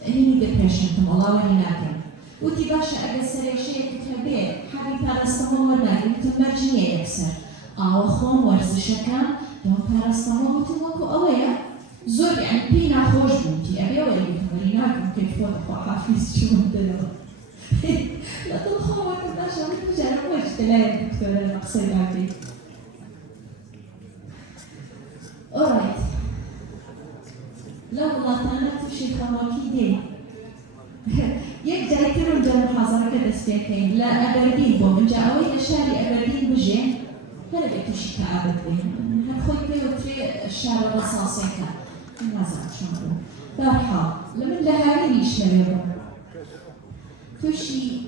هني depression تم الله وين لكن وتي باشا أجسر شيء كتبه حبي باراستامول ولا تمرجني يكسر أو خون ورزش كان يوم باراستامول وتموكو أويا زور يعني بينا خوش بوتي أبي ولا بتمريناكم كيف فوق حافظ شو مدلو لا تلخوا تباشا وتجرب وش تلاقي دكتورة المقصد عندي. Alright. لو غلطنا تمشي خواكي دي. يبدأ يكونوا جا محاضرة كده سبيكين لا أبردين بو من جاوي لشاري أبردين بجين فلا بيتوشي كعبد بهم هنخوي بيو تري الشارع الرصاصي كان. ما زال شو نقول. برحال. لما لهاي يشتغلوا فشي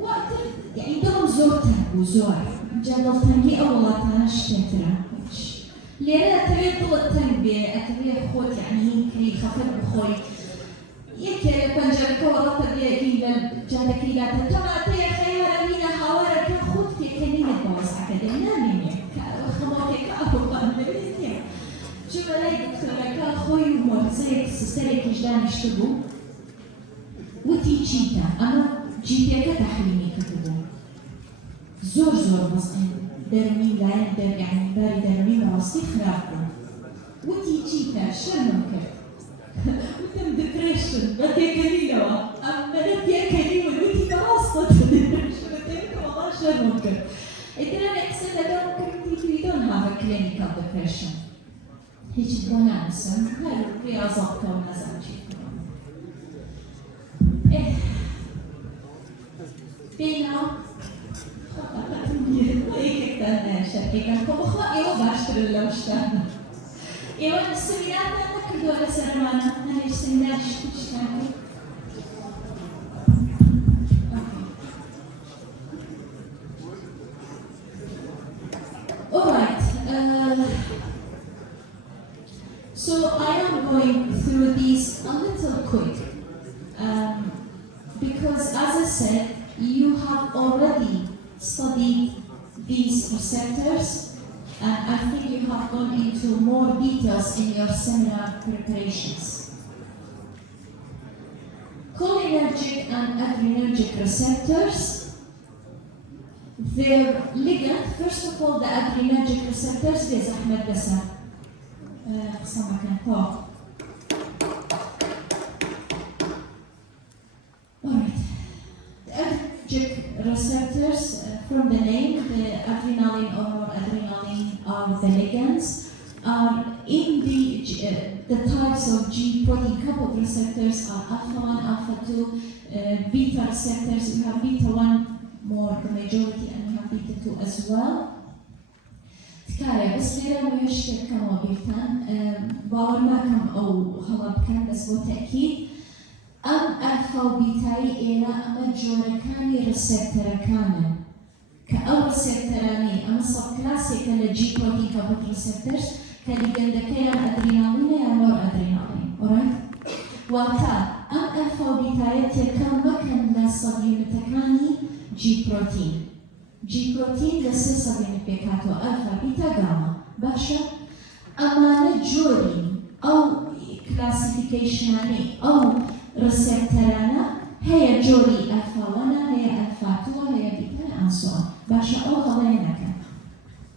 وقت يعني دوم زورتها وزور جدول تنبيه أولا تشتترا لأن أتبي طول التنبيه أتبي أخوت يعني كي خفر بخوي يكل بنجرك ورا تبي إلى جالك إلى تما تي خيار لينا حوارك أخوت في كلمة باز أكاديمية مني خماك أخو قانونية شو بلاقي دكتورك أخوي ومرزق سسترك جدان يشتغل وتيجيتا أنا جيتك تحليمي كتبوا زور مثلا درمين لاين در يعني باري درمين راسي خرابة وتيجيتا شو ممكن وتم ديبريشن بدي كليلة أما بدي كليلة وتي براسة ديبريشن بدي والله شو ممكن إذا أنا أحسن لك ممكن you don't have a clinical depression هيك بدون أنسى هاي رياضة كون نزاجي بينا شركة كم خاطئ وباشتري اللوشة. إيوه السمينات ما كل دول سرمانة أنا السمينات شكلها. Alright. So I am going through these a little quick because, as I said, you have already studied these receptors, and I think you have gone into more details in your seminar preparations. Cholinergic and adrenergic receptors, their ligand, first of all, the adrenergic receptors, there's Ahmed Bessa. Someone can talk. Alright. The adrenergic receptors, from the name, the adrenaline or noradrenaline are the ligands, are in the types of G protein coupled receptors are alpha 1, alpha 2, beta receptors. You have beta 1 more the majority, and you have beta 2 as well. تكاري بس ليرا مش كم وبيتان باور ما كم أو خلاب كان بس هو تأكيد ألفا وبيتاي إلى مجرد كاني ريسبتور كامل كأو ريسبتوراني أما صار كلاسيك الجي بروتين كابوت ريسبتورز كاليجندكيا أدرينالين يا نور أدرينالين alright وقتا ألفا وبيتاي تكون مكان للصديق متكاني جي بروتين جي بروتين لسه صديق بيكاتو ألفا بيتا غاما باشا أما نجوري أو كلاسيفيكيشناني أو ريسبتورانا هي جوري ألفا 1 هي ألفا 2 هي بيتا and so on. باشا أو خلينا كان.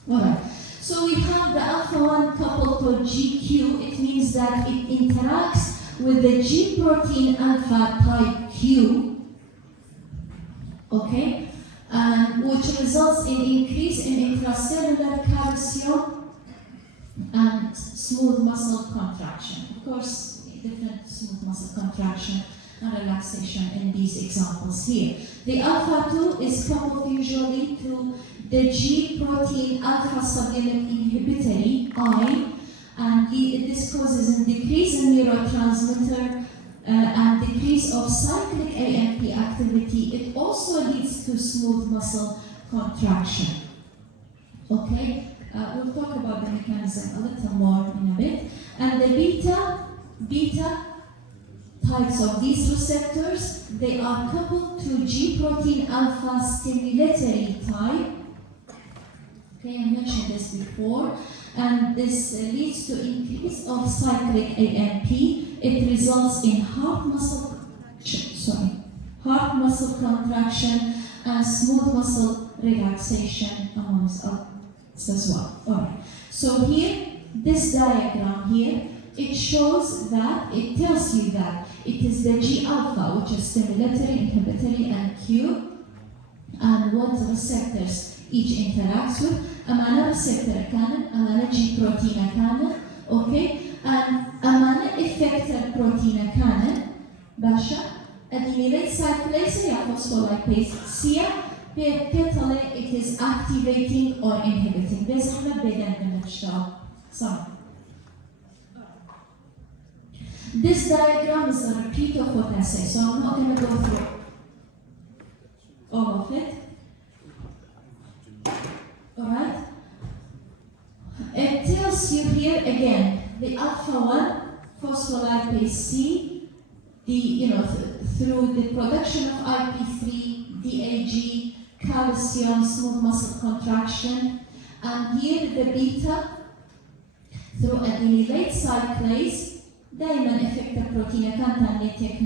Alright. So we have the alpha 1 coupled to GQ. It means that it interacts with the G protein alpha type Q. Okay, and which results in increase in intracellular calcium and smooth muscle contraction. Of course, different smooth muscle contraction and relaxation in these examples here. The alpha 2 is coupled usually to the G protein alpha subunit inhibitory I, and this causes a decrease in neurotransmitter and decrease of cyclic AMP activity. It also leads to smooth muscle contraction. Okay, we'll talk about the mechanism a little more in a bit. And the beta types of these receptors, they are coupled to G protein alpha stimulatory type. Okay, I mentioned this before, and this leads to increase of cyclic AMP. It results in heart muscle contraction and smooth muscle relaxation amongst others as well. Alright, so here, this diagram here, it shows that, it tells you that it is the G alpha, which is stimulatory, inhibitory, and Q, and what receptors each interacts with. أمانة receptor كانت, أمانة G protein كانت, okay, and أمانة effector protein كانت, باشا, adenylate cyclase يا phospholipase سيا, petale it is activating or inhibiting. بس احنا بدنا نشتغل. This diagram is a repeat of what I say, so I'm not going to go through all of it. Alright? It tells you here again the alpha-1 phospholipase C, through the production of IP3, DAG, calcium, smooth muscle contraction, and here the beta through adenylate cyclase, دائما effector protein contaminated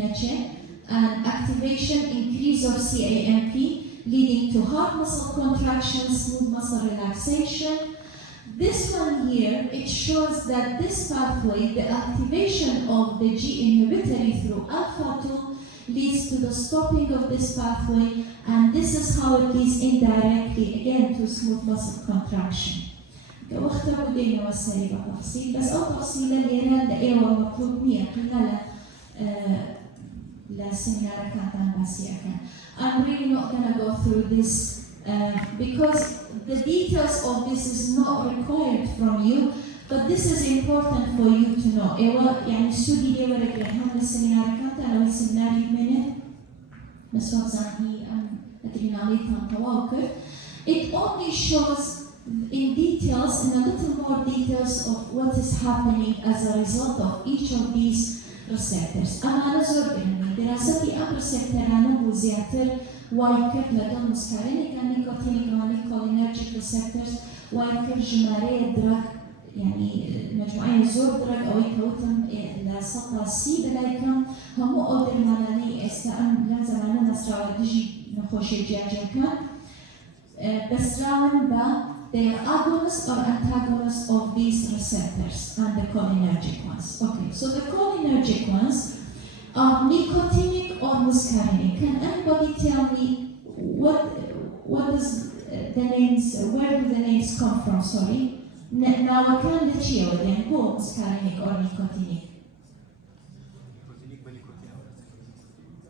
and activation increase of CAMP leading to heart muscle contraction, smooth muscle relaxation. This one here, it shows that this pathway, the activation of the G inhibitory through alpha-2 leads to the stopping of this pathway, and this is how it leads indirectly again to smooth muscle contraction. واختاروا دينا والسريبة تفصيل بس أو تفصيل اللي أنا إيوه مطلوب مية قلنا لسمينار كانت عن باسيكا. I'm really not gonna go through this because the details of this is not required from you, but this is important for you to know. إيوه يعني السودي دي ورقة هم السمينار كانت أنا والسمينار منه بس وقت زاني أدري نعليتها تواكر. It only shows in details, in a little more details of what is happening as a result of each of these receptors. أنا زور بهم دراستي أم receptor أنا وزياتر وايكر لدى مسكرينيك النيكوتينيك والكولينرجيك receptors وايكر جماري دراج يعني مجموعين زور دراج أو يكوتم لسطة سي بلايكم هم أقدر مناني استأم لازم أنا نسرع ديجي نخوش الجاجة كان بس راون با they are agonists or antagonists of these receptors and the cholinergic ones. Okay, so the cholinergic ones are nicotinic or muscarinic. Can anybody tell me what is the names, where do the names come from, sorry? Now I can let you again, go muscarinic or nicotinic.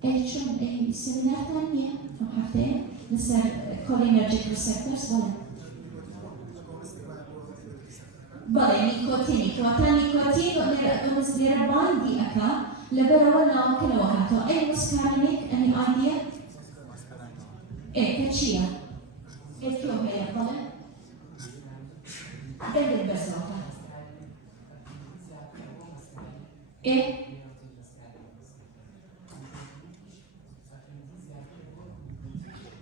ايه السمينار ثانية أو حاجتين مثل cholinergic receptors ولا بله نيكوتينيك وكان نيكوتين ومزدير باندي أكا لبرا ولا وكلا وهاتو أي مسكارينيك أني آيديا إيه كتشيا إيه كيو هي بله دل البزرطة إيه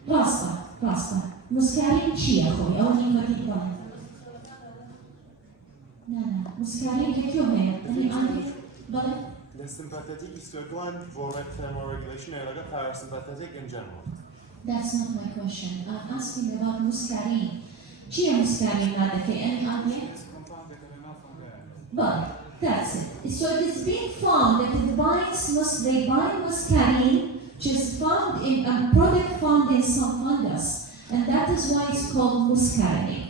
راستا مسكارين شيا خوي أو نيكوتين بله لا مسكارين كيو هي أني آيديا بله The sympathetic is to a gland for like thermoregulation and like parasympathetic in general. That's not my question. I'm asking about muscarin. Chia muscarin nada que any idea? But that's it. So it is being found that it they bind muscarin, which is found in a product found in some fungus, and that is why it's called muscarinic.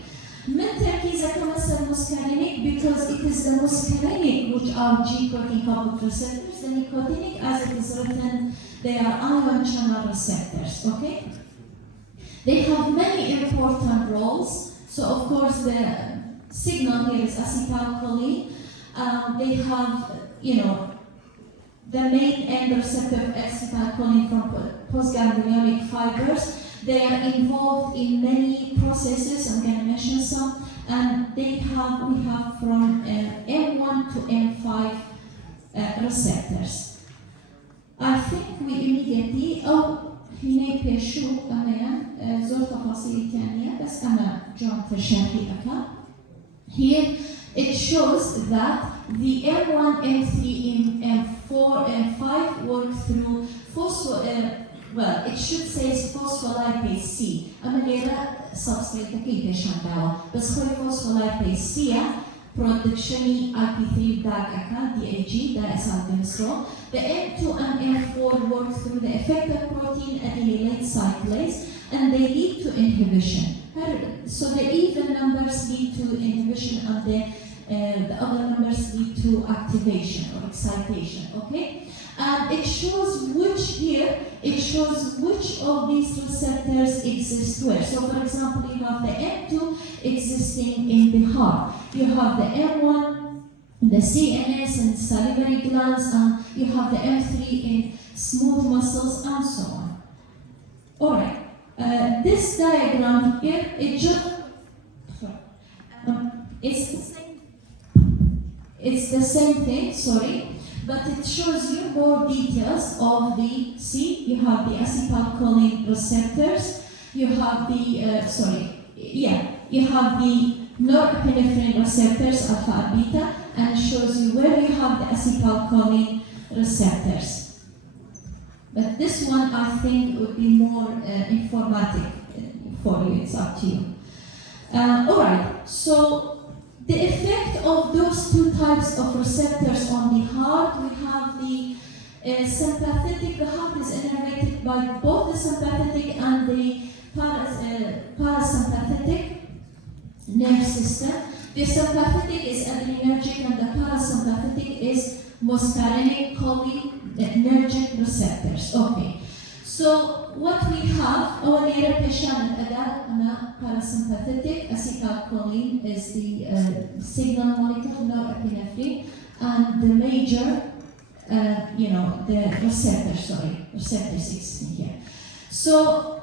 من تركيزة كمثل muscarinic because it is the muscarinic which are G protein coupled receptors. The nicotinic, as it is written, they are ion channel receptors. Okay? They have many important roles. So of course the signal here is acetylcholine. They have, the main end receptor of acetylcholine from postganglionic fibers. They are involved in many processes. I'm going to mention some, and we have from M1 to M5 receptors. I think we immediately هنا بيشو أمام زور تفاصيل تانية بس أنا جون تشاركي أكا. Here it shows that the M1, M3, M4, M5 work through well, it should say phospholipase C. أماليرا substrate كيف شنطاوا بس خوي phospholipase C production IP3 DAG أكا DAG ده acetylcholine. The M2 and M4 work through the effector protein adenylate cyclase and they lead to inhibition. So the even numbers lead to inhibition and the other numbers lead to activation or excitation. Okay? And it shows which of these receptors exist where. So for example, you have the M2 existing in the heart. You have the M1 the CNS and salivary glands, and you have the M3 in smooth muscles, and so on. Alright, this diagram here, it just, it's the same thing, sorry, but it shows you more details of the, see, you have the acetylcholine receptors, you have the, you have the norepinephrine receptors, alpha and beta, and shows you where you have the acetylcholine receptors. But this one, I think, would be more informative for you, it's up to you. Alright, so the effect of those two types of receptors on the heart, we have the sympathetic, the heart is innervated by both the sympathetic and the parasympathetic nerve system. The sympathetic is adrenergic and the parasympathetic is muscarinic cholinergic receptors. Okay. So what we have, our patient parasympathetic, acetylcholine is the signal molecule, norepinephrine, and the major, the receptor 16 here. So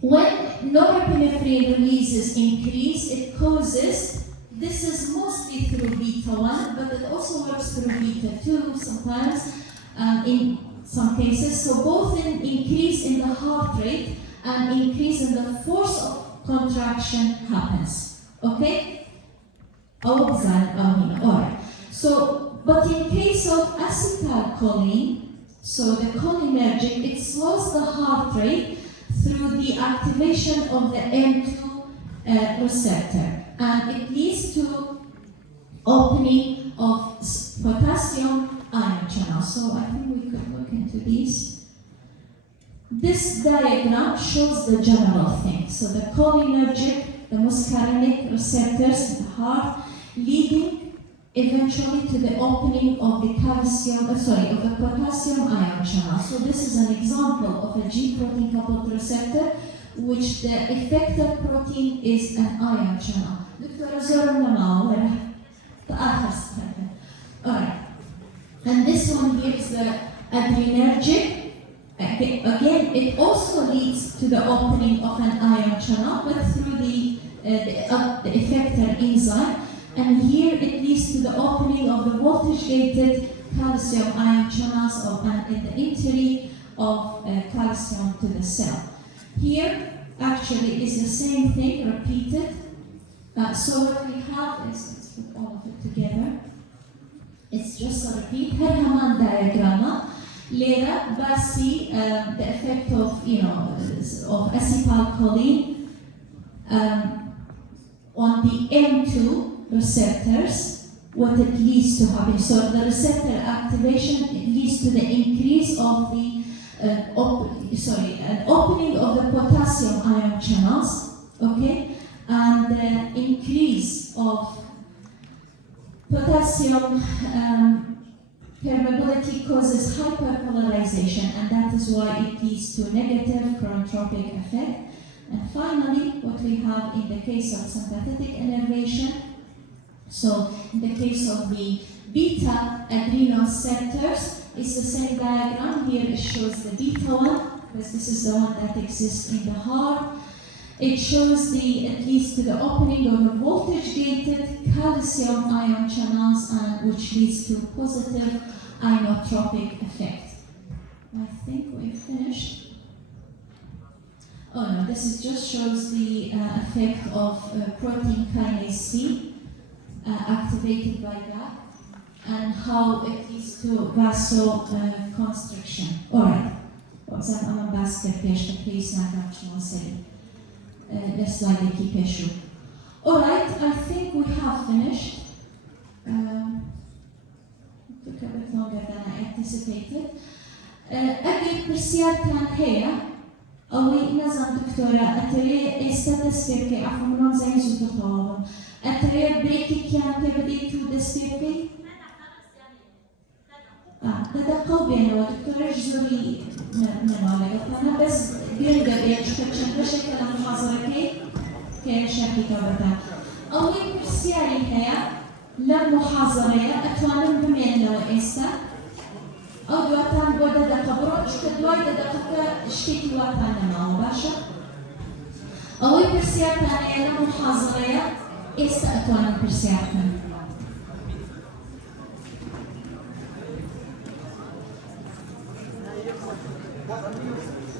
when norepinephrine releases increase, it causes, this is mostly through beta 1, but it also works through beta 2 sometimes, in some cases. So both an increase in the heart rate and increase in the force of contraction happens. Okay? Alright. So, but in case of acetylcholine, so the cholinergic, it slows the heart rate through the activation of the M2 receptor, and it leads to opening of potassium ion channel. So I think we could look into these. This diagram shows the general thing. So the cholinergic, the muscarinic receptors in the heart, leading eventually to the opening of the of the potassium ion channel. So this is an example of a G protein coupled receptor, which the effector protein is an ion channel. Alright. And this one gives the adrenergic. Again, it also leads to the opening of an ion channel, but through the effector enzyme. And here it leads to the opening of the voltage-gated calcium ion channels and in the entry of calcium to the cell. Here, actually, is the same thing repeated. So what we have is, let's put all of it together. It's just a repeat. Herhaman diagram. Later, Bassi, the effect of of acetylcholine on the M2 receptors, what it leads to happen. So the receptor activation, it leads to the increase of the opening of the potassium ion channels, okay, and the increase of potassium permeability causes hyperpolarization, and that is why it leads to negative chronotropic effect. And finally, what we have in the case of sympathetic innervation, so in the case of the beta adrenoceptors, it's the same diagram. Here it shows the beta one, because this is the one that exists in the heart. It shows it leads to the opening of the voltage-gated calcium ion channels, which leads to positive inotropic effect. I think we finished. Oh no, this just shows the effect of protein kinase C activated by that, and how it leads to vasoconstriction. Alright, I'm a basket patient, please not actually say. Let's slide the keep issue. Alright, I think we have finished. It took a bit longer than I anticipated. Again, Persiatan here. أوي نظام دكتورة أتري استاتستيكي عفوا منهم زي زوجتهم أتري بريكي كان تبدي تو دستيكي هذا قوي أنا دكتورة جزوري نمالي أنا بس بيرجع بيشكل بشكل محاضرة كي شكلي كبرتا أوي برسياري هيا للمحاضرة أتوانم بمينو إستا أو دواتان بودا دا قبرو اشتدواي دا دقيقة اشتيت دواتان نماو باشا أوي برسيار تانية للمحاضرة إستا أتوانم برسيار تانية What